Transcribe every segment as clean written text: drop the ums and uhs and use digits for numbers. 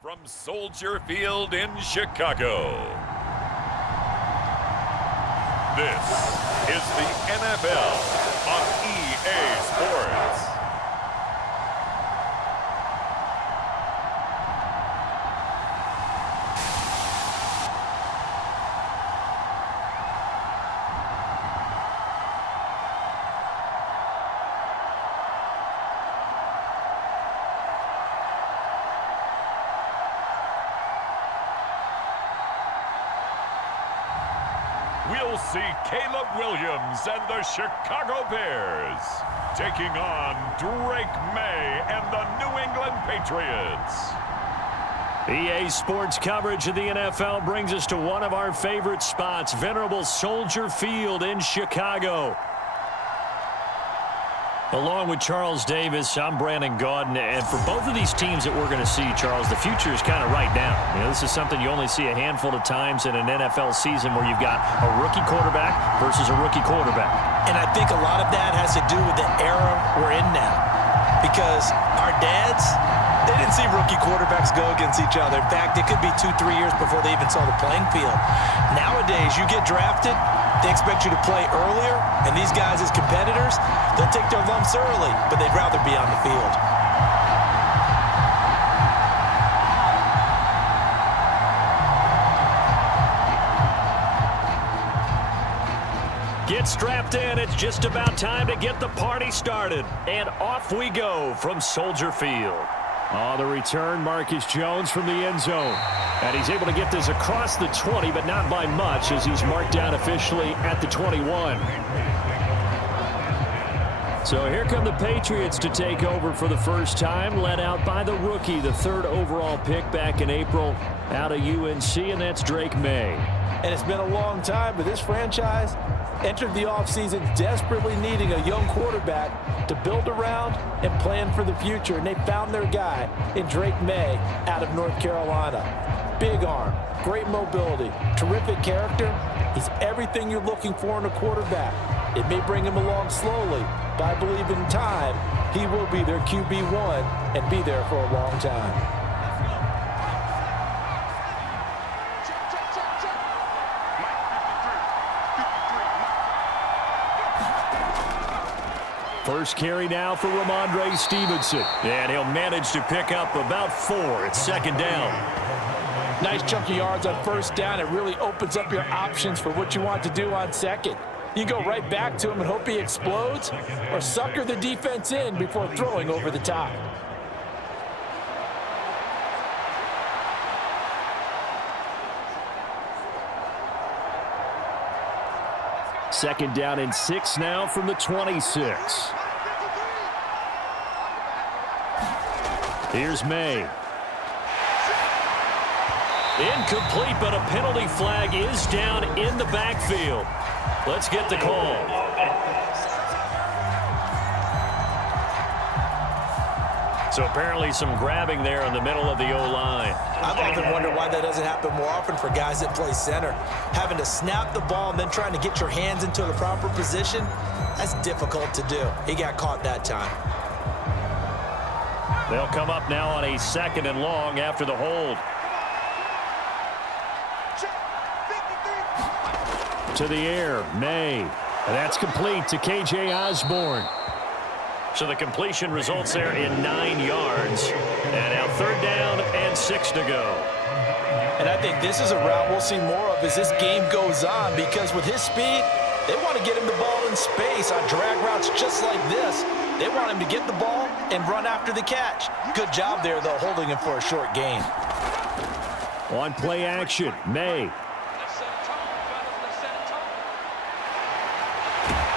From Soldier Field in Chicago, this is the NFL on EA Sports. We'll see Caleb Williams and the Chicago Bears taking on Drake May and the New England Patriots. EA Sports coverage of the NFL brings us to one of our favorite spots, venerable Soldier Field in Chicago. Along with Charles Davis, I'm Brandon Gaudin, and for both of these teams that we're going to see, Charles, the future is kind of right now. You know, this is something you only see a handful of times in an NFL season where you've got a rookie quarterback versus a rookie quarterback. And I think a lot of that has to do with the era we're in now. Because our dads, they didn't see rookie quarterbacks go against each other. In fact, it could be 2-3 years before they even saw the playing field. Nowadays, you get drafted, they expect you to play earlier, and these guys as competitors, they'll take their lumps early, but they'd rather be on the field. Get strapped in. It's just about time to get the party started. And off we go from Soldier Field. On the return, Marcus Jones from the end zone. And he's able to get this across the 20, but not by much, as he's marked down officially at the 21. So here come the Patriots to take over for the first time, led out by the rookie, the third overall pick back in April out of UNC, and that's Drake May. And it's been a long time, but this franchise entered the offseason desperately needing a young quarterback to build around and plan for the future, and they found their guy in Drake May out of North Carolina. Big arm, great mobility, terrific character. He's everything you're looking for in a quarterback. It may bring him along slowly, but I believe in time he will be their QB1 and be there for a long time. First carry now for Ramondre Stevenson. And he'll manage to pick up about 4. It's second down. Nice chunk of yards on first down. It really opens up your options for what you want to do on second. You go right back to him and hope he explodes, or sucker the defense in before throwing over the top. Second down and 6 now from the 26. Here's May. Incomplete, but a penalty flag is down in the backfield. Let's get the call. So apparently some grabbing there in the middle of the O-line. I've often wondered why that doesn't happen more often for guys that play center. Having to snap the ball and then trying to get your hands into the proper position, that's difficult to do. He got caught that time. They'll come up now on a second and long after the hold. To the air, May. And that's complete to K.J. Osborne. So the completion results there in 9 yards. And now third down and 6 to go. And I think this is a route we'll see more of as this game goes on, because with his speed, they want to get him the ball in space on drag routes just like this. They want him to get the ball and run after the catch. Good job there, though, holding him for a short gain. On play action, May.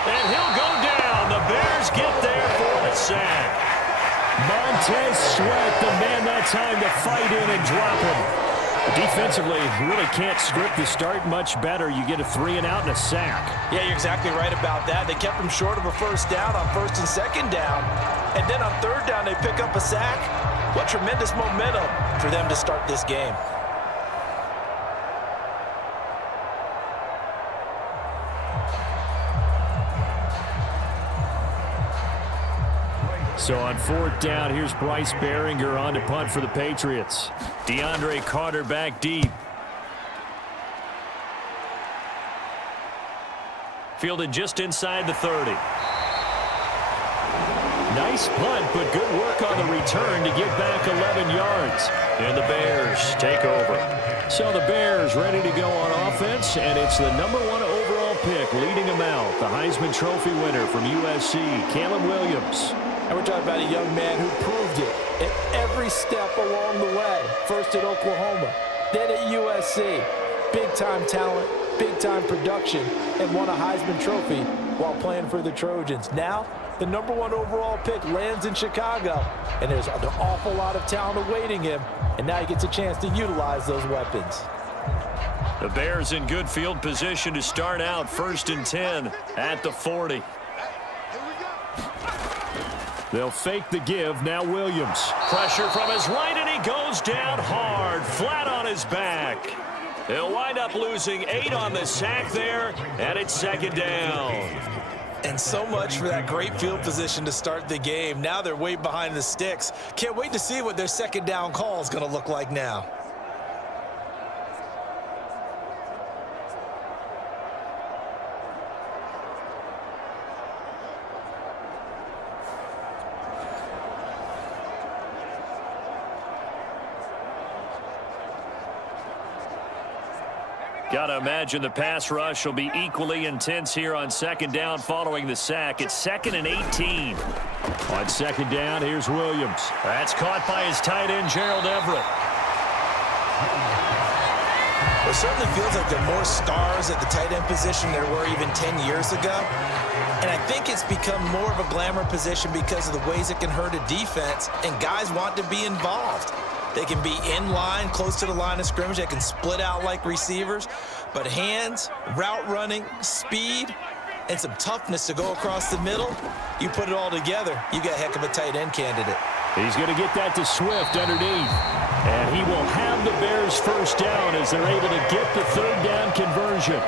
And he'll go down. The Bears get there for the sack. Montez Sweat, the man that time to fight in and drop him. Defensively, you really can't script the start much better. You get a 3-and-out and a sack. Yeah, you're exactly right about that. They kept him short of a first down on first and second down. And then on third down, they pick up a sack. What tremendous momentum for them to start this game. So on 4th down, here's Bryce Behringer on to punt for the Patriots. DeAndre Carter back deep. Fielded just inside the 30. Nice punt, but good work on the return to get back 11 yards. And the Bears take over. So the Bears ready to go on offense, and it's the #1 overall pick leading them out, the Heisman Trophy winner from USC, Caleb Williams. And we're talking about a young man who proved it at every step along the way. First at Oklahoma, then at USC. Big-time talent, big-time production, and won a Heisman Trophy while playing for the Trojans. Now, the #1 overall pick lands in Chicago, and there's an awful lot of talent awaiting him, and now he gets a chance to utilize those weapons. The Bears in good field position to start out 1st and 10 at the 40. They'll fake the give. Now Williams. Pressure from his right, and he goes down hard, flat on his back. He'll wind up losing 8 on the sack there, and it's 2nd down. And so much for that great field position to start the game. Now they're way behind the sticks. Can't wait to see what their 2nd down call is going to look like now. Got to imagine the pass rush will be equally intense here on 2nd down following the sack. It's 2nd and 18. On 2nd down, here's Williams. That's caught by his tight end, Gerald Everett. It certainly feels like there are more stars at the tight end position than there were even 10 years ago. And I think it's become more of a glamour position because of the ways it can hurt a defense, and guys want to be involved. They can be in line, close to the line of scrimmage. They can split out like receivers. But hands, route running, speed, and some toughness to go across the middle, you put it all together, you got a heck of a tight end candidate. He's going to get that to Swift underneath. And he will have the Bears 1st down as they're able to get the 3rd down conversion.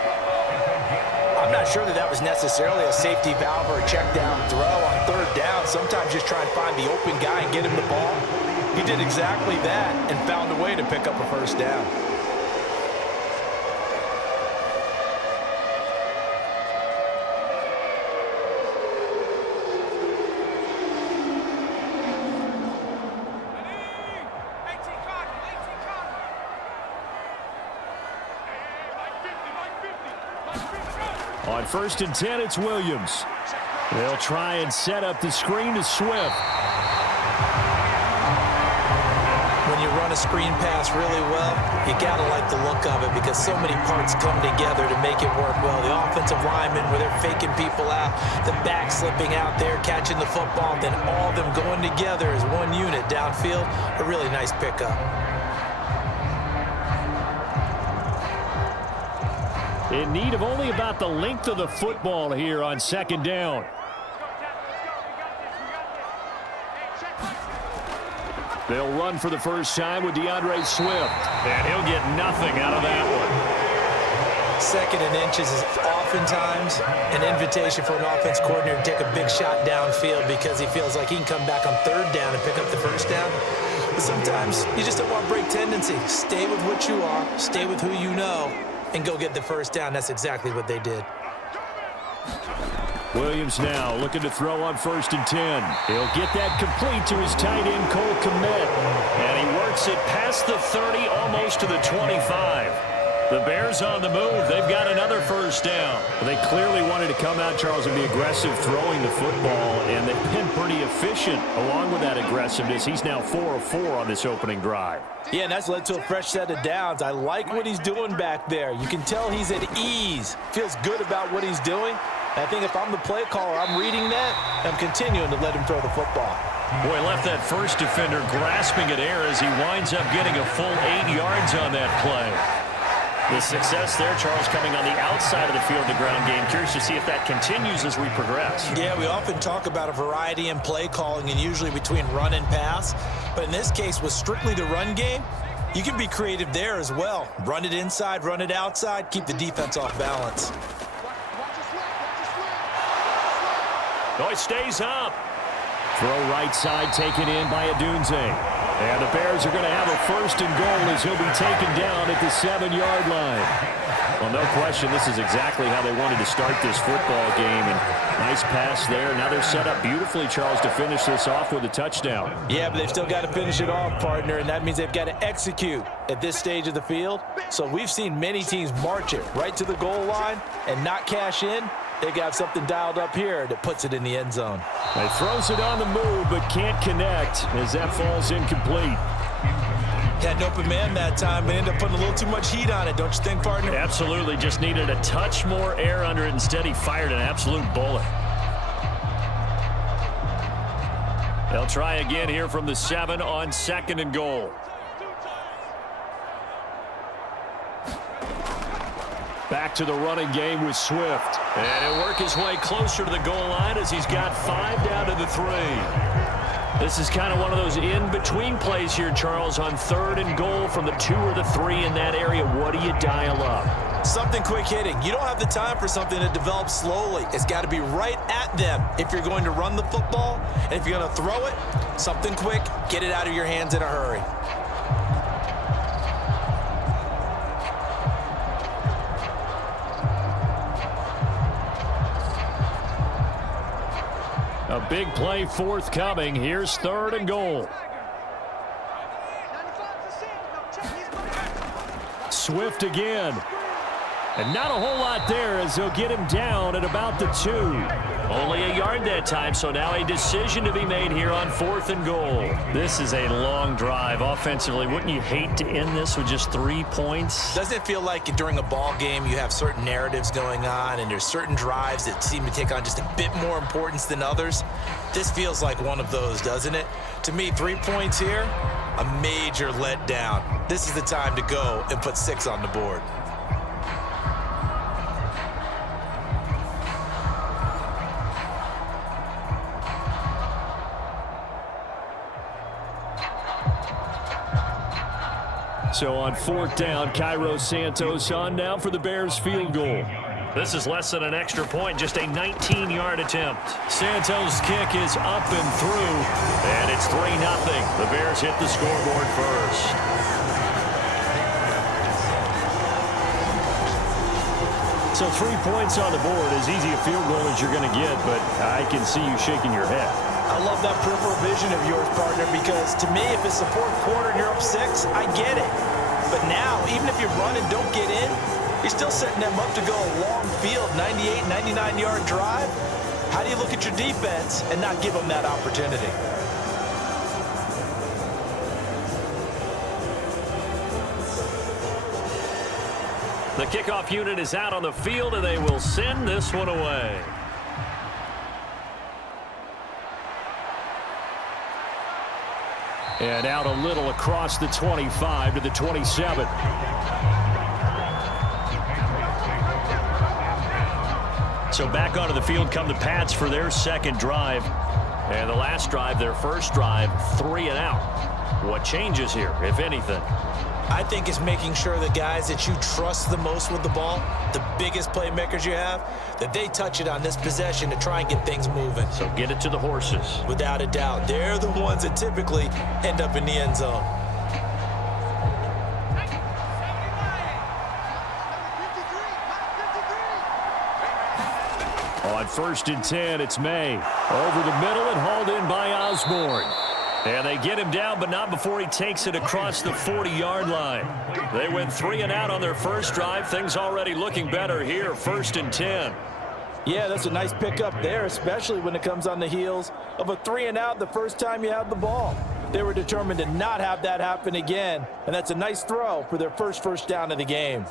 I'm not sure that was necessarily a safety valve or a check down throw on 3rd down. Sometimes just try and find the open guy and get him the ball. He did exactly that and found a way to pick up a 1st down. On 1st and 10, it's Williams. They'll try and set up the screen to Swift. When you run a screen pass really well, you got to like the look of it because so many parts come together to make it work well. The offensive linemen, where they're faking people out, the back slipping out there, catching the football, then all of them going together as one unit downfield. A really nice pickup. In need of only about the length of the football here on 2nd down. They'll run for the first time with DeAndre Swift. And he'll get nothing out of that one. 2nd and inches is oftentimes an invitation for an offense coordinator to take a big shot downfield because he feels like he can come back on 3rd down and pick up the 1st down. But sometimes you just don't want break tendency. Stay with what you are, stay with who you know, and go get the 1st down. That's exactly what they did. Williams now looking to throw on 1st and 10. He'll get that complete to his tight end, Cole Kmet. And he works it past the 30, almost to the 25. The Bears on the move. They've got another 1st down. Well, they clearly wanted to come out, Charles, and be aggressive throwing the football, and they've been pretty efficient along with that aggressiveness. He's now 4 of 4 on this opening drive. Yeah, and that's led to a fresh set of downs. I like what he's doing back there. You can tell he's at ease. Feels good about what he's doing. I think if I'm the play caller, I'm reading that, I'm continuing to let him throw the football. Boy, left that first defender grasping at air as he winds up getting a full 8 yards on that play. The success there, Charles, coming on the outside of the field, the ground game. Curious to see if that continues as we progress. Yeah, we often talk about a variety in play calling and usually between run and pass. But in this case, with strictly the run game, you can be creative there as well. Run it inside, run it outside, keep the defense off balance. Oh, he stays up. Throw right side taken in by Adunze. And the Bears are going to have a first and goal as he'll be taken down at the 7-yard line. Well, no question, this is exactly how they wanted to start this football game. And nice pass there. Now they're set up beautifully, Charles, to finish this off with a touchdown. Yeah, but they've still got to finish it off, partner, and that means they've got to execute at this stage of the field. So we've seen many teams march it right to the goal line and not cash in. They got something dialed up here that puts it in the end zone. They throws it on the move, but can't connect as that falls incomplete. Had an open man that time, but ended up putting a little too much heat on it, don't you think, partner? Absolutely. Just needed a touch more air under it. Instead, he fired an absolute bullet. They'll try again here from the 7 on 2nd and goal. Back to the running game with Swift. And he'll work his way closer to the goal line as he's got 5 down to the 3. This is kind of one of those in-between plays here, Charles, on 3rd and goal from the 2 or the 3 in that area. What do you dial up? Something quick hitting. You don't have the time for something that develops slowly. It's got to be right at them if you're going to run the football. And if you're going to throw it, something quick, get it out of your hands in a hurry. A big play forthcoming. Here's 3rd and goal. Swift again. And not a whole lot there as they'll get him down at about the 2. Only a yard that time, so now a decision to be made here on 4th and goal. This is a long drive offensively. Wouldn't you hate to end this with just 3 points? Doesn't it feel like during a ball game you have certain narratives going on and there's certain drives that seem to take on just a bit more importance than others? This feels like one of those, doesn't it? To me, 3 points here, a major letdown. This is the time to go and put 6 on the board. So on 4th down, Cairo Santos on now for the Bears field goal. This is less than an extra point, just a 19-yard attempt. Santos' kick is up and through, and it's 3-0. The Bears hit the scoreboard first. So 3 points on the board, as easy a field goal as you're going to get, but I can see you shaking your head. I love that peripheral vision of yours, partner, because to me, if it's the 4th quarter and you're up 6, I get it. But now, even if you run and don't get in, you're still setting them up to go a long field, 98, 99-yard drive. How do you look at your defense and not give them that opportunity? The kickoff unit is out on the field, and they will send this one away. And out a little across the 25 to the 27. So back onto the field come the Pats for their 2nd drive. And the last drive, their first drive, 3 and out. What changes here, if anything? I think it's making sure the guys that you trust the most with the ball, the biggest playmakers you have, that they touch it on this possession to try and get things moving. So get it to the horses. Without a doubt. They're the ones that typically end up in the end zone. On 1st and 10, it's May. Over the middle and hauled in by Osborne. And they get him down, but not before he takes it across the 40-yard line. They went 3 and out on their first drive. Things already looking better here, 1st and 10. Yeah, that's a nice pickup there, especially when it comes on the heels of a 3 and out the first time you have the ball. They were determined to not have that happen again, and that's a nice throw for their first down of the game.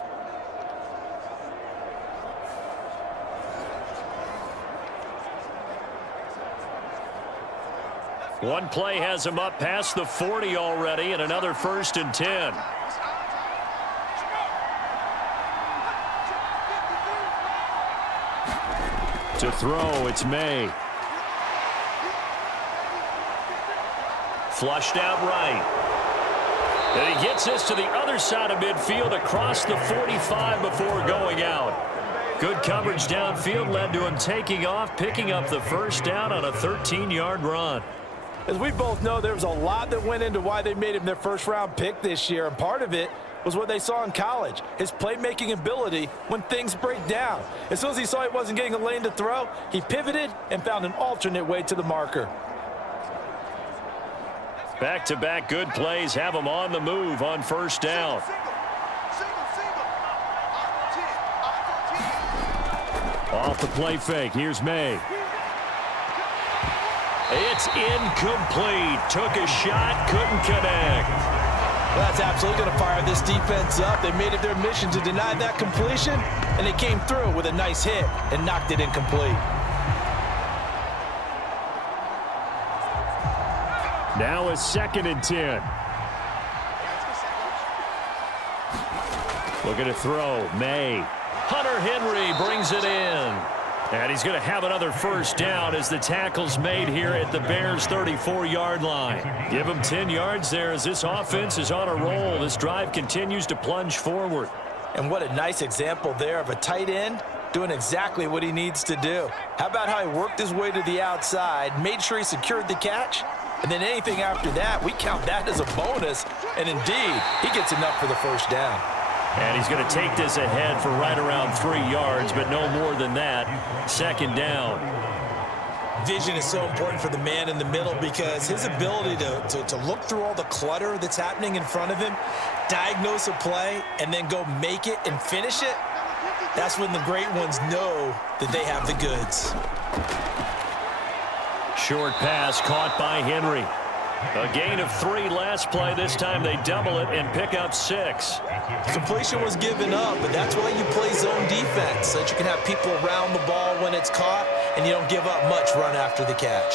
One play has him up past the 40 already, and another 1st and 10. To throw, it's May. Flushed out right. And he gets this to the other side of midfield across the 45 before going out. Good coverage downfield led to him taking off, picking up the first down on a 13-yard run. As we both know, there was a lot that went into why they made him their first-round pick this year, and part of it was what they saw in college, his playmaking ability when things break down. As soon as he saw he wasn't getting a lane to throw, he pivoted and found an alternate way to the marker. Back-to-back good plays have him on the move on first down. Off the play fake, here's May. It's incomplete. Took a shot, couldn't connect. Well, that's absolutely going to fire this defense up. They made it their mission to deny that completion, and they came through with a nice hit and knocked it incomplete. Now a 2nd and 10. Looking to throw, May. Hunter Henry brings it in. And he's going to have another first down as the tackle's made here at the Bears' 34-yard line. Give him 10 yards there as this offense is on a roll. This drive continues to plunge forward. And what a nice example there of a tight end doing exactly what he needs to do. How about how he worked his way to the outside, made sure he secured the catch, and then anything after that, we count that as a bonus. And indeed, he gets enough for the first down. And he's going to take this ahead for right around 3 yards, but no more than that. 2nd down. Vision is so important for the man in the middle because his ability to look through all the clutter that's happening in front of him, diagnose a play, and then go make it and finish it, that's when the great ones know that they have the goods. Short pass caught by Henry. A gain of 3 last play. This time they double it and pick up 6. Completion was given up, but that's why you play zone defense, so that you can have people around the ball when it's caught, and you don't give up much run after the catch.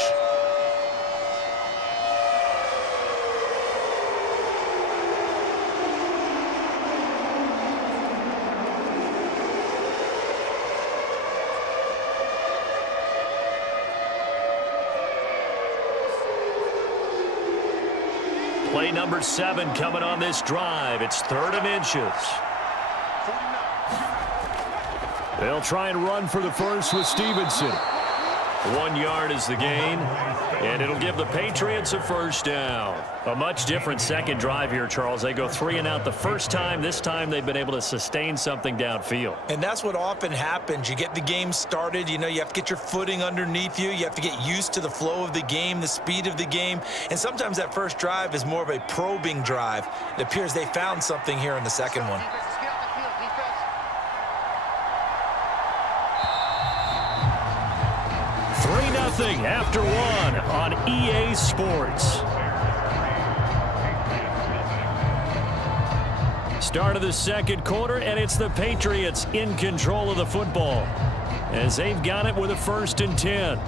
Play number 7 coming on this drive. It's 3rd and inches. They'll try and run for the first with Stevenson. 1 yard is the gain, and it'll give the Patriots a first down. A much different second drive here, Charles. They go 3 and out the first time. This time they've been able to sustain something downfield. And that's what often happens. You get the game started. You know, you have to get your footing underneath you. You have to get used to the flow of the game, the speed of the game. And sometimes that first drive is more of a probing drive. It appears they found something here in the second one. After 1 on EA Sports. Start of the second quarter, and it's the Patriots in control of the football as they've got it with a 1st and 10.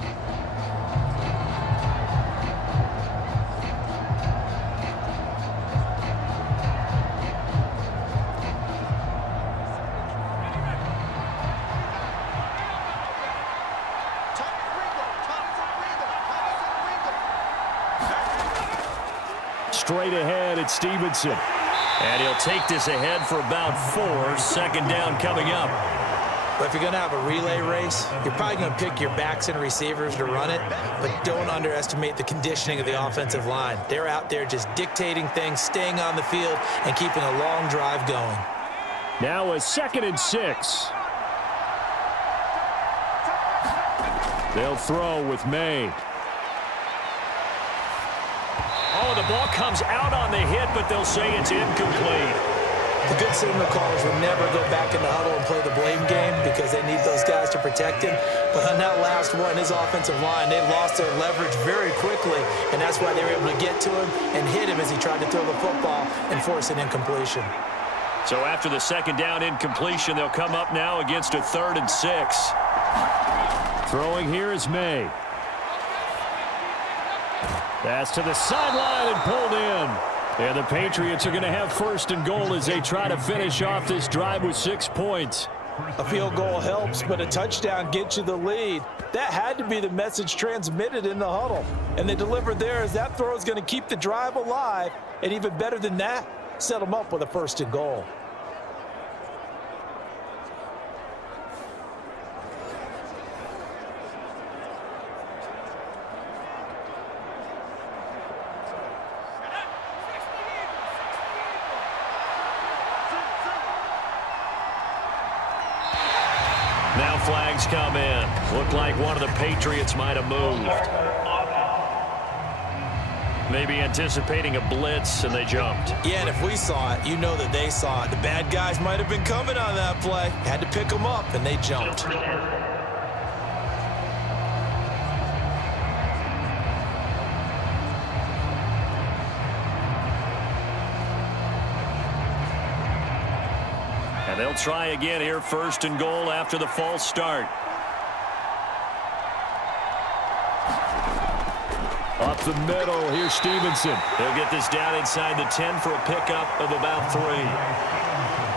Straight ahead, it's Stevenson. And he'll take this ahead for about 4. 2nd down coming up. But if you're going to have a relay race, you're probably going to pick your backs and receivers to run it, but don't underestimate the conditioning of the offensive line. They're out there just dictating things, staying on the field, and keeping a long drive going. Now a 2nd and 6. They'll throw with May. Oh, the ball comes out on the hit, but they'll say it's incomplete. The good signal callers will never go back in the huddle and play the blame game because they need those guys to protect him. But on that last one, his offensive line, they lost their leverage very quickly, and that's why they were able to get to him and hit him as he tried to throw the football and force an incompletion. So after the 2nd down incompletion, they'll come up now against a 3rd and 6. Throwing here is May. That's to the sideline and pulled in. And the Patriots are going to have 1st and goal as they try to finish off this drive with 6 points. A field goal helps, but a touchdown gets you the lead. That had to be the message transmitted in the huddle. And they delivered there as that throw is going to keep the drive alive. And even better than that, set them up with a 1st and goal. Now flags come in. Looked like one of the Patriots might have moved. Maybe anticipating a blitz, and they jumped. Yeah, and if we saw it, you know that they saw it. The bad guys might have been coming on that play. Had to pick them up, and they jumped. And they'll try again here, 1st and goal after the false start. Up the middle, here's Stevenson. They'll get this down inside the 10 for a pickup of about 3.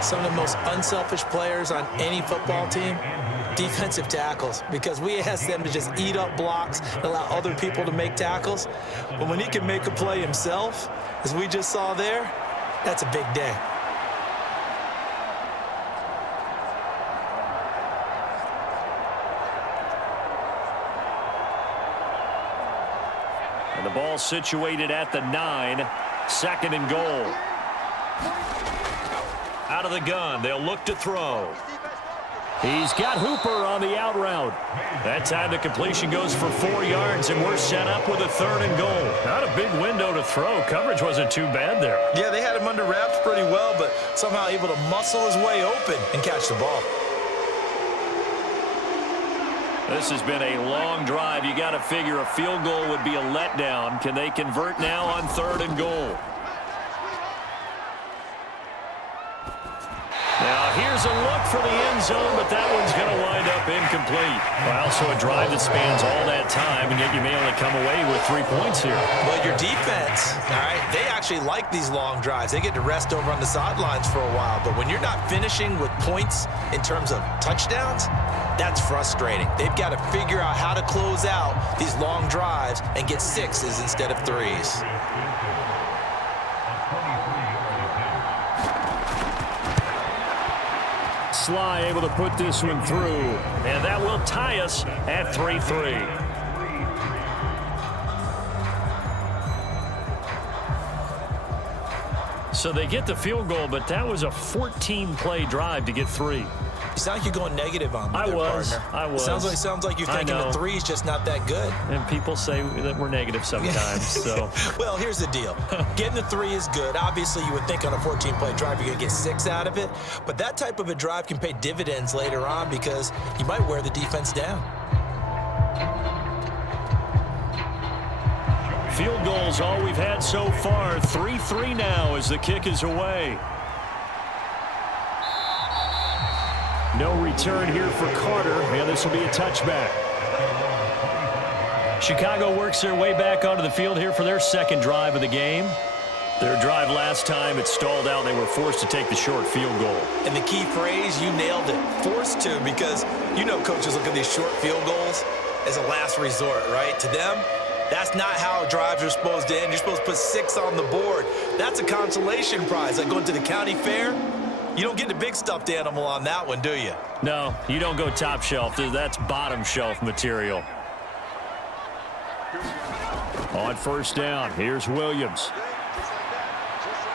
Some of the most unselfish players on any football team, defensive tackles, because we ask them to just eat up blocks and allow other people to make tackles. But when he can make a play himself, as we just saw there, that's a big day. And the ball situated at the 9. 2nd and goal. Out of the gun. They'll look to throw. He's got Hooper on the out route. That time the completion goes for 4 yards, and we're set up with a 3rd and goal. Not a big window to throw. Coverage wasn't too bad there. Yeah, they had him under wraps pretty well, but somehow able to muscle his way open and catch the ball. This has been a long drive. You got to figure a field goal would be a letdown. Can they convert now on 3rd and goal? Now here's a look for the end zone, but that one's going to wind up incomplete. Well, so a drive that spans all that time, and yet you may only come away with 3 points here. Well, your defense, all right, they actually like these long drives. They get to rest over on the sidelines for a while, but when you're not finishing with points in terms of touchdowns, that's frustrating. They've got to figure out how to close out these long drives and get 6s instead of 3s. Sly able to put this one through, and that will tie us at 3-3. So they get the field goal, but that was a 14-play drive to get 3. You sound like you're going negative on me I there, was. partner. I was. Sounds like you're thinking the 3's just not that good. And people say that we're negative sometimes. So, well, here's the deal. Getting the 3 is good. Obviously, you would think on a 14-play drive you're going to get 6 out of it. But that type of a drive can pay dividends later on because you might wear the defense down. Field goals all we've had so far. 3-3 now as the kick is away. No return here for Carter, and this will be a touchback. Chicago works their way back onto the field here for their 2nd drive of the game. Their drive last time, it stalled out. They were forced to take the short field goal. And the key phrase, you nailed it, forced to, because you know coaches look at these short field goals as a last resort, right? To them, that's not how drives are supposed to end. You're supposed to put 6 on the board. That's a consolation prize, like going to the county fair. You don't get the big stuffed animal on that one, do you? No, you don't go top shelf. That's bottom shelf material. On 1st down, here's Williams.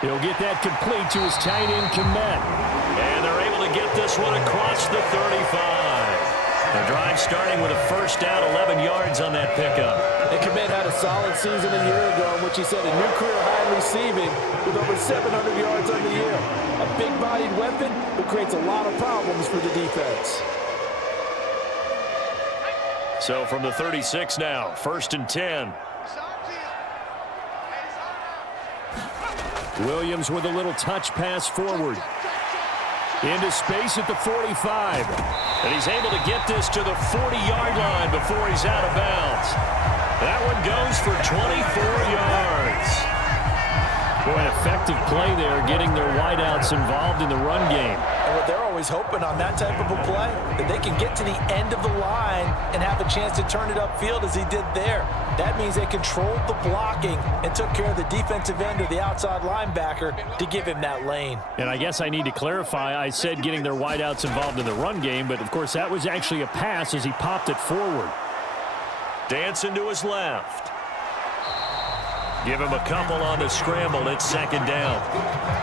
He'll get that complete to his tight end, Kmet. And they're able to get this one across the 35. The drive starting with a 1st down, 11 yards on that pickup. And Kmet had a solid season a year ago in which he set a new career high in receiving with over 700 yards on the year. A big-bodied weapon who creates a lot of problems for the defense. So from the 36 now, 1st and 10. Williams with a little touch pass forward. Into space at the 45. And he's able to get this to the 40-yard line before he's out of bounds. That one goes for 24 yards. Boy, an effective play there, getting their wideouts involved in the run game. And what they're always hoping on that type of a play, that they can get to the end of the line and have a chance to turn it upfield as he did there. That means they controlled the blocking and took care of the defensive end or the outside linebacker to give him that lane. And I guess I need to clarify, I said getting their wideouts involved in the run game, but of course that was actually a pass as he popped it forward. Dancing to his left. Give him a couple on the scramble. It's second down.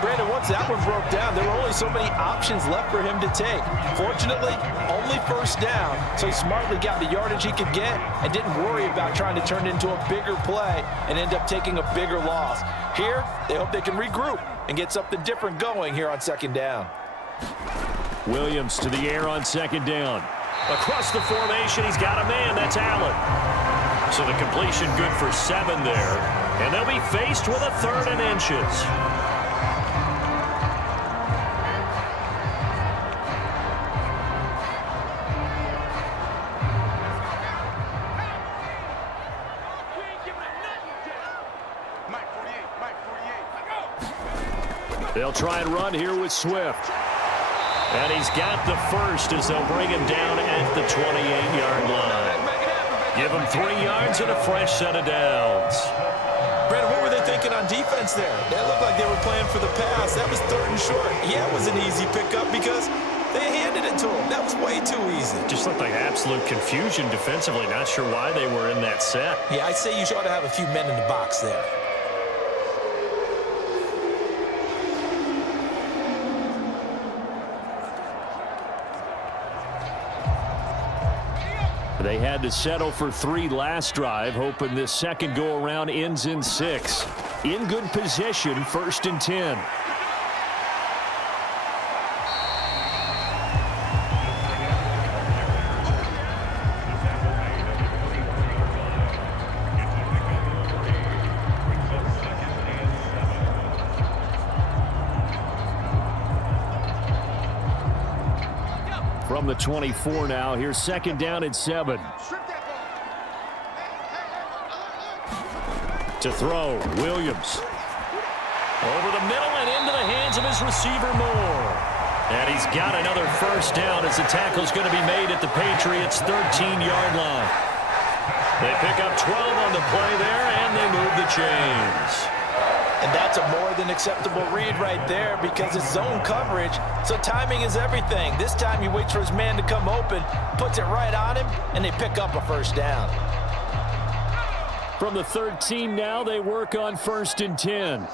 Brandon, once that one broke down, there were only so many options left for him to take. Fortunately, only first down, so he smartly got the yardage he could get and didn't worry about trying to turn it into a bigger play and end up taking a bigger loss. Here, they hope they can regroup and get something different going here on second down. Williams to the air on second down. Across the formation, he's got a man. That's Allen. So the completion good for 7 there. And they'll be faced with a 3rd and inches. They'll try and run here with Swift. And he's got the first as they'll bring him down at the 28-yard line. Give him 3 yards and a fresh set of downs. Brandon, what were they thinking on defense there? That looked like they were playing for the pass. That was 3rd and short. Yeah, it was an easy pickup because they handed it to him. That was way too easy. Just looked like absolute confusion defensively. Not sure why they were in that set. Yeah, I'd say you ought to have a few men in the box there. They had to settle for 3 last drive, hoping this second go-around ends in 6. In good position, 1st and 10. From the 24 now, here's second down and 7. To throw, Williams. Over the middle and into the hands of his receiver, Moore. And he's got another first down as the tackle's going to be made at the Patriots' 13-yard line. They pick up 12 on the play there, and they move the chains. And that's a more than acceptable read right there because it's zone coverage, so timing is everything. This time he waits for his man to come open, puts it right on him, and they pick up a first down. From the 13 now, they work on 1st and 10.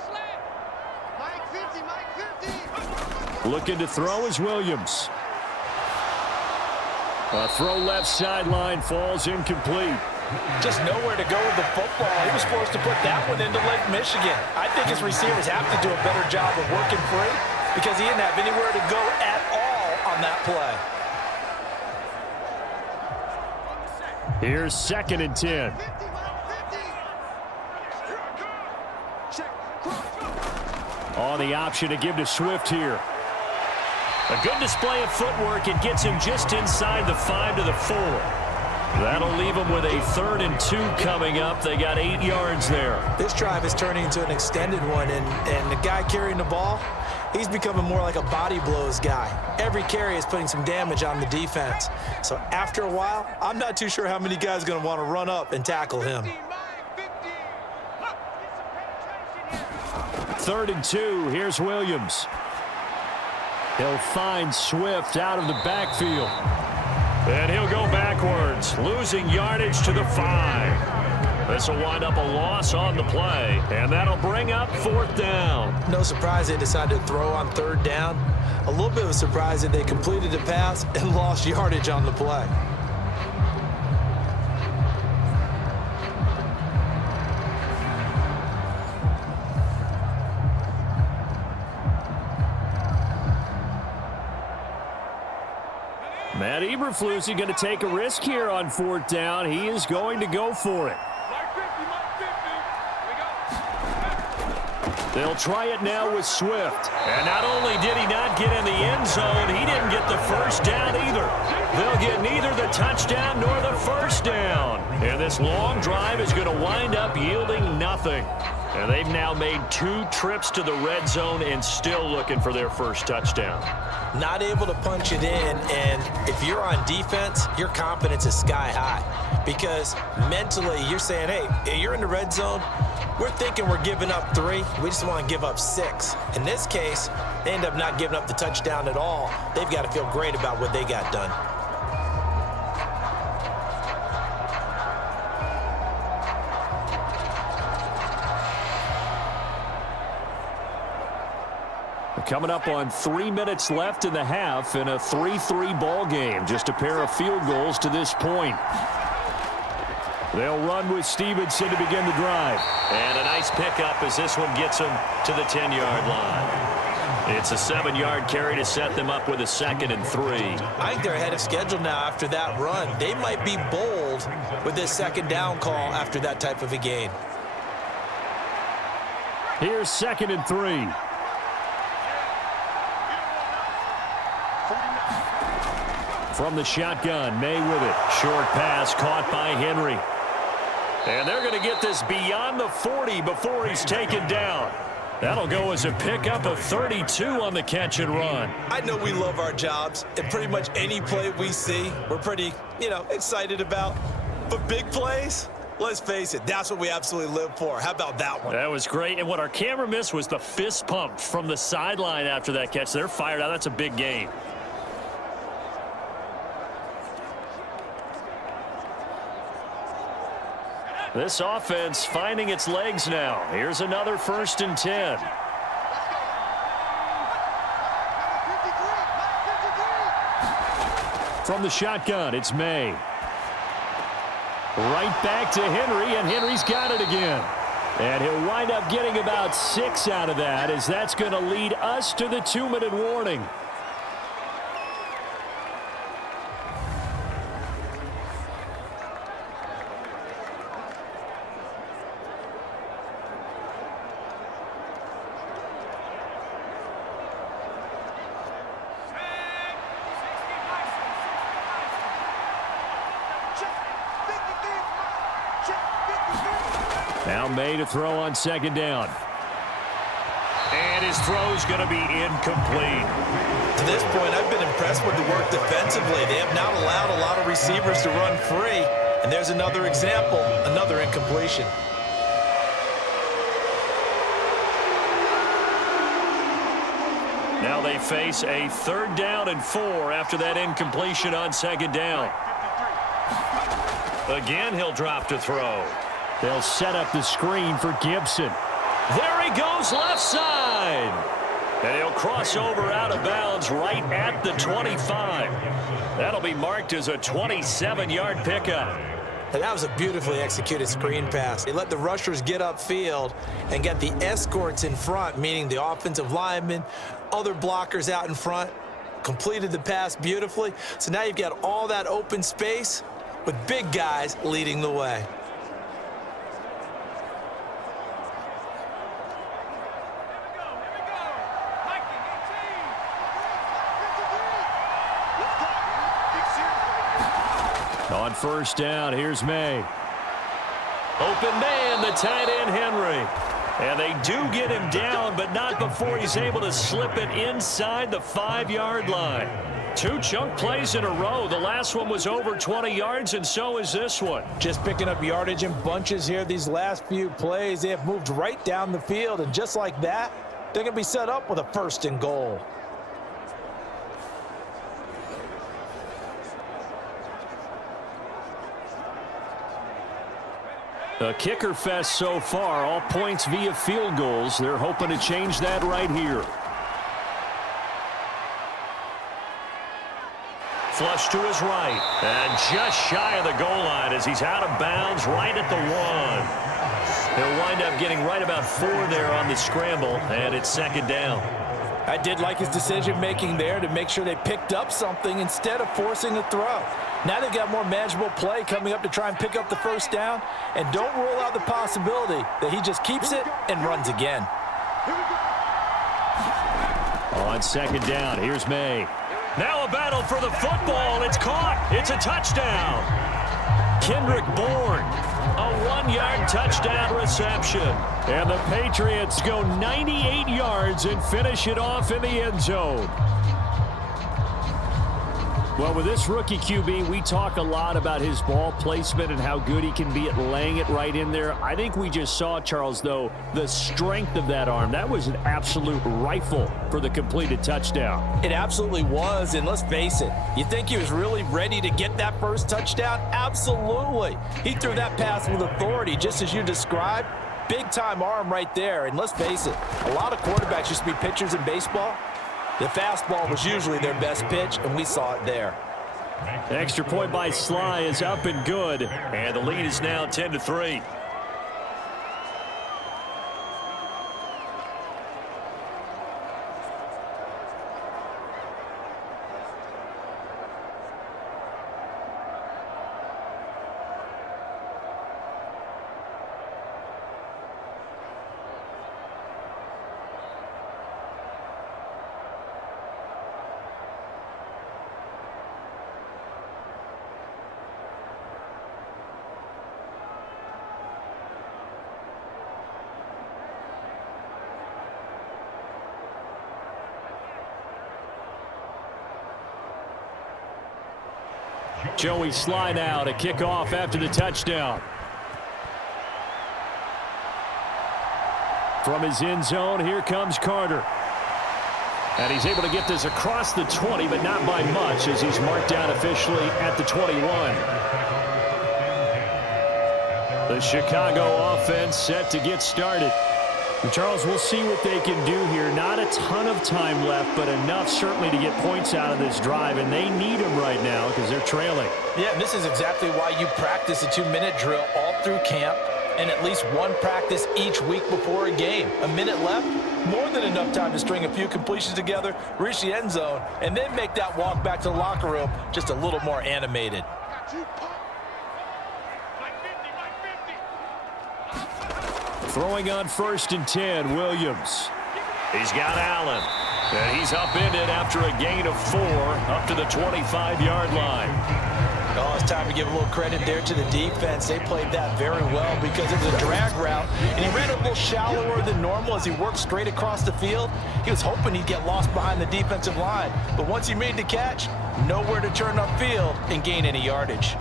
Looking to throw is Williams. A throw left sideline falls incomplete. Just nowhere to go with the football. He was forced to put that one into Lake Michigan. I think his receivers have to do a better job of working free because he didn't have anywhere to go at all on that play. Here's 2nd and 10. On the option to give to Swift here. A good display of footwork. It gets him just inside the 5 to the 4. That'll leave them with a 3rd and 2 coming up. They got 8 yards there. This drive is turning into an extended one, and the guy carrying the ball, he's becoming more like a body blows guy. Every carry is putting some damage on the defense. So after a while, I'm not too sure how many guys are going to want to run up and tackle him. 3rd and 2. Here's Williams. He'll find Swift out of the backfield. And he'll go backwards, losing yardage to the 5. This will wind up a loss on the play, and that'll bring up 4th down. No surprise they decided to throw on 3rd down. A little bit of a surprise that they completed the pass and lost yardage on the play. Matt Eberflus is going to take a risk here on 4th down. He is going to go for it. They'll try it now with Swift. And not only did he not get in the end zone, he didn't get the first down either. They'll get neither the touchdown nor the first down. And this long drive is going to wind up yielding nothing. And they've now made 2 trips to the red zone and still looking for their first touchdown. Not able to punch it in, and if you're on defense, your confidence is sky high. Because mentally, you're saying, hey, you're in the red zone, we're thinking we're giving up 3. We just want to give up 6. In this case, they end up not giving up the touchdown at all. They've got to feel great about what they got done. coming up on 3 minutes left in the half in a 3-3 ball game. Just a pair of field goals to this point. They'll run with Stevenson to begin the drive. And a nice pickup as this one gets them to the 10-yard line. It's a 7-yard carry to set them up with a 2nd and 3. I think they're ahead of schedule now after that run. They might be bold with this 2nd down call after that type of a gain. Here's 2nd and 3. From the shotgun, May with it. Short pass caught by Henry. And they're going to get this beyond the 40 before he's taken down. That'll go as a pickup of 32 on the catch and run. I know we love our jobs, and pretty much any play we see, we're pretty, excited about. But big plays, let's face it, that's what we absolutely live for. How about that one? That was great. And what our camera missed was the fist pump from the sideline after that catch. They're fired out. That's a big gain. This offense finding its legs now. Here's another 1st and 10. From the shotgun, it's May. Right back to Henry, and Henry's got it again. And he'll wind up getting about 6 out of that, as that's going to lead us to the 2-minute warning. Now May to throw on 2nd down. And his throw's going to be incomplete. To this point, I've been impressed with the work defensively. They have not allowed a lot of receivers to run free. And there's another example, another incompletion. Now they face a 3rd down and 4 after that incompletion on 2nd down. Again, he'll drop to throw. They'll set up the screen for Gibson. There he goes left side. And he'll cross over out of bounds right at the 25. That'll be marked as a 27-yard pickup. And that was a beautifully executed screen pass. They let the rushers get upfield and get the escorts in front, meaning the offensive linemen, other blockers out in front, completed the pass beautifully. So now you've got all that open space with big guys leading the way. On 1st down, here's May. Open man, the tight end, Henry. And they do get him down, but not before he's able to slip it inside the 5-yard line. 2 chunk plays in a row. The last one was over 20 yards, and so is this one. Just picking up yardage in bunches here these last few plays. They have moved right down the field, and just like that, they're going to be set up with a 1st and goal. A kicker fest so far, all points via field goals. They're hoping to change that right here. Flush to his right, and just shy of the goal line as he's out of bounds right at the 1. He'll wind up getting right about 4 there on the scramble, and it's 2nd down. I did like his decision-making there to make sure they picked up something instead of forcing a throw. Now they've got more manageable play coming up to try and pick up the 1st down, and don't rule out the possibility that he just keeps it and runs again. On 2nd down, here's May. Now a battle for the football. It's caught. It's a touchdown. Kendrick Bourne, a 1-yard touchdown reception. And the Patriots go 98 yards and finish it off in the end zone. Well, with this rookie QB, we talk a lot about his ball placement and how good he can be at laying it right in there. I think we just saw, Charles, though, the strength of that arm. That was an absolute rifle for the completed touchdown. It absolutely was, and let's face it, you think he was really ready to get that first touchdown? Absolutely. He threw that pass with authority, just as you described. big-time arm right there. And let's face it, a lot of quarterbacks used to be pitchers in baseball. The fastball was usually their best pitch, and we saw it there. Extra point by Sly is up and good. And the lead is now 10-3. Joey Sly now to kick off after the touchdown. From his end zone, here comes Carter. And he's able to get this across the 20, but not by much as he's marked down officially at the 21. The Chicago offense set to get started. And Charles, we'll see what they can do here. Not a ton of time left, but enough certainly to get points out of this drive, and they need them right now because they're trailing. Yeah, and this is exactly why you practice a 2-minute drill all through camp and at least one practice each week before a game. A minute left, more than enough time to string a few completions together, reach the end zone, and then make that walk back to the locker room just a little more animated. Throwing on 1st and 10, Williams. He's got Allen. And he's upended after a gain of 4 up to the 25-yard line. Oh, it's time to give a little credit there to the defense. They played that very well because it was a drag route, and he ran a little shallower than normal as he worked straight across the field. He was hoping he'd get lost behind the defensive line, but once he made the catch, nowhere to turn upfield and gain any yardage.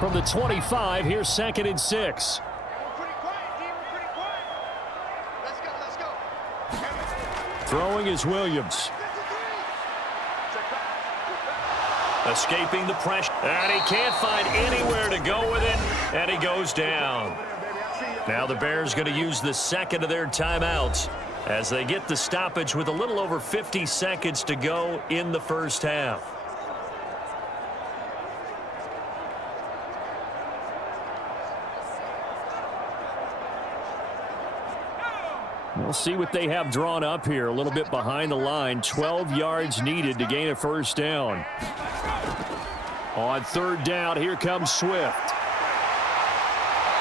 From the 25, here's 2nd and 6. Throwing is Williams. Escaping the pressure. And he can't find anywhere to go with it. And he goes down. Now the Bears going to use the second of their timeouts as they get the stoppage with a little over 50 seconds to go in the first half. We'll see what they have drawn up here. A little bit behind the line. 12 yards needed to gain a first down. On 3rd down, here comes Swift.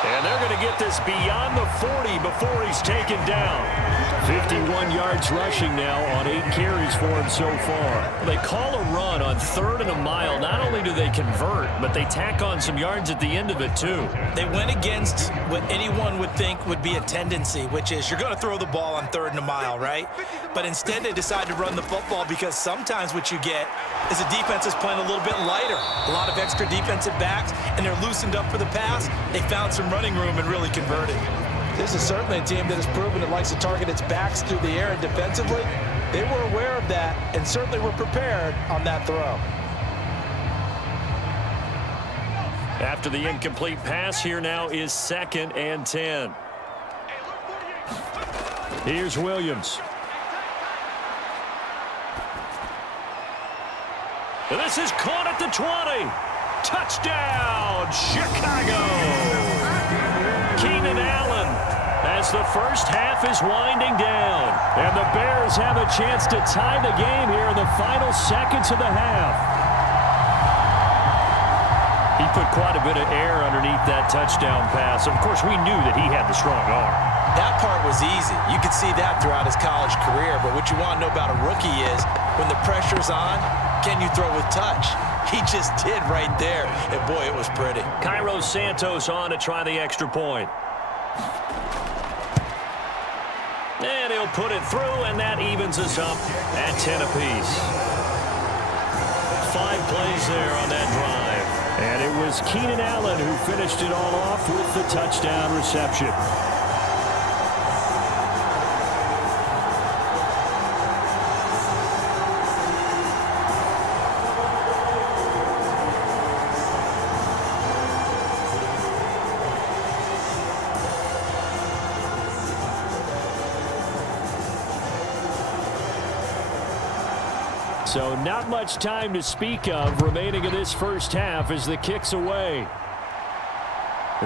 And they're going to get this beyond the 40 before he's taken down. 51 yards rushing now on 8 carries for him so far. They call a run on 3rd and a mile. Not only do they convert, but they tack on some yards at the end of it, too. They went against what anyone would think would be a tendency, which is you're going to throw the ball on 3rd and a mile, right? But instead they decide to run the football because sometimes what you get is the defense is playing a little bit lighter. A lot of extra defensive backs, and they're loosened up for the pass. They found some running room and really converted. This is certainly a team that has proven it likes to target its backs through the air and defensively. They were aware of that and certainly were prepared on that throw. After the incomplete pass, here now is 2nd and 10. Here's Williams. And this is caught at the 20. Touchdown, Chicago. Keenan Allen as the first half is winding down. And the Bears have a chance to tie the game here in the final seconds of the half. He put quite a bit of air underneath that touchdown pass. Of course, we knew that he had the strong arm. That part was easy. You could see that throughout his college career. But what you want to know about a rookie is when the pressure's on, can you throw with touch? He just did right there. And, boy, it was pretty. Cairo Santos on to try the extra point. And he'll put it through, and that evens us up at 10 apiece. 5 plays there on that drive. And it was Keenan Allen who finished it all off with the touchdown reception. So not much time to speak of remaining in this first half as the kick's away.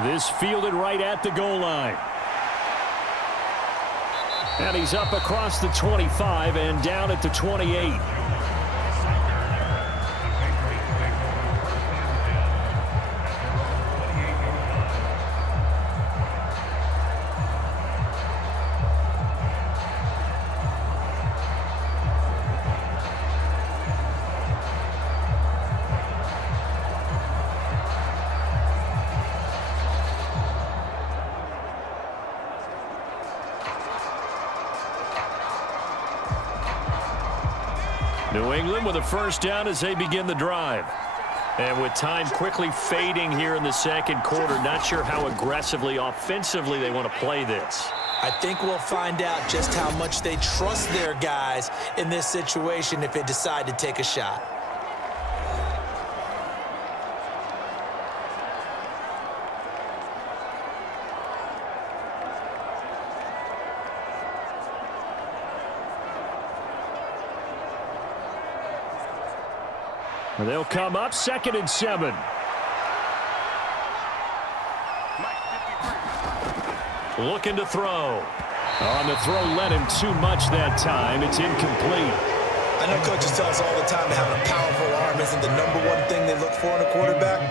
This fielded right at the goal line. And he's up across the 25 and down at the 28. New England with a first down as they begin the drive. And with time quickly fading here in the second quarter, not sure how aggressively, offensively they want to play this. I think we'll find out just how much they trust their guys in this situation if they decide to take a shot. They'll come up 2nd and 7. Looking to throw. On the throw, led him too much that time. It's incomplete. I know coaches tell us all the time that having a powerful arm isn't the #1 thing they look for in a quarterback.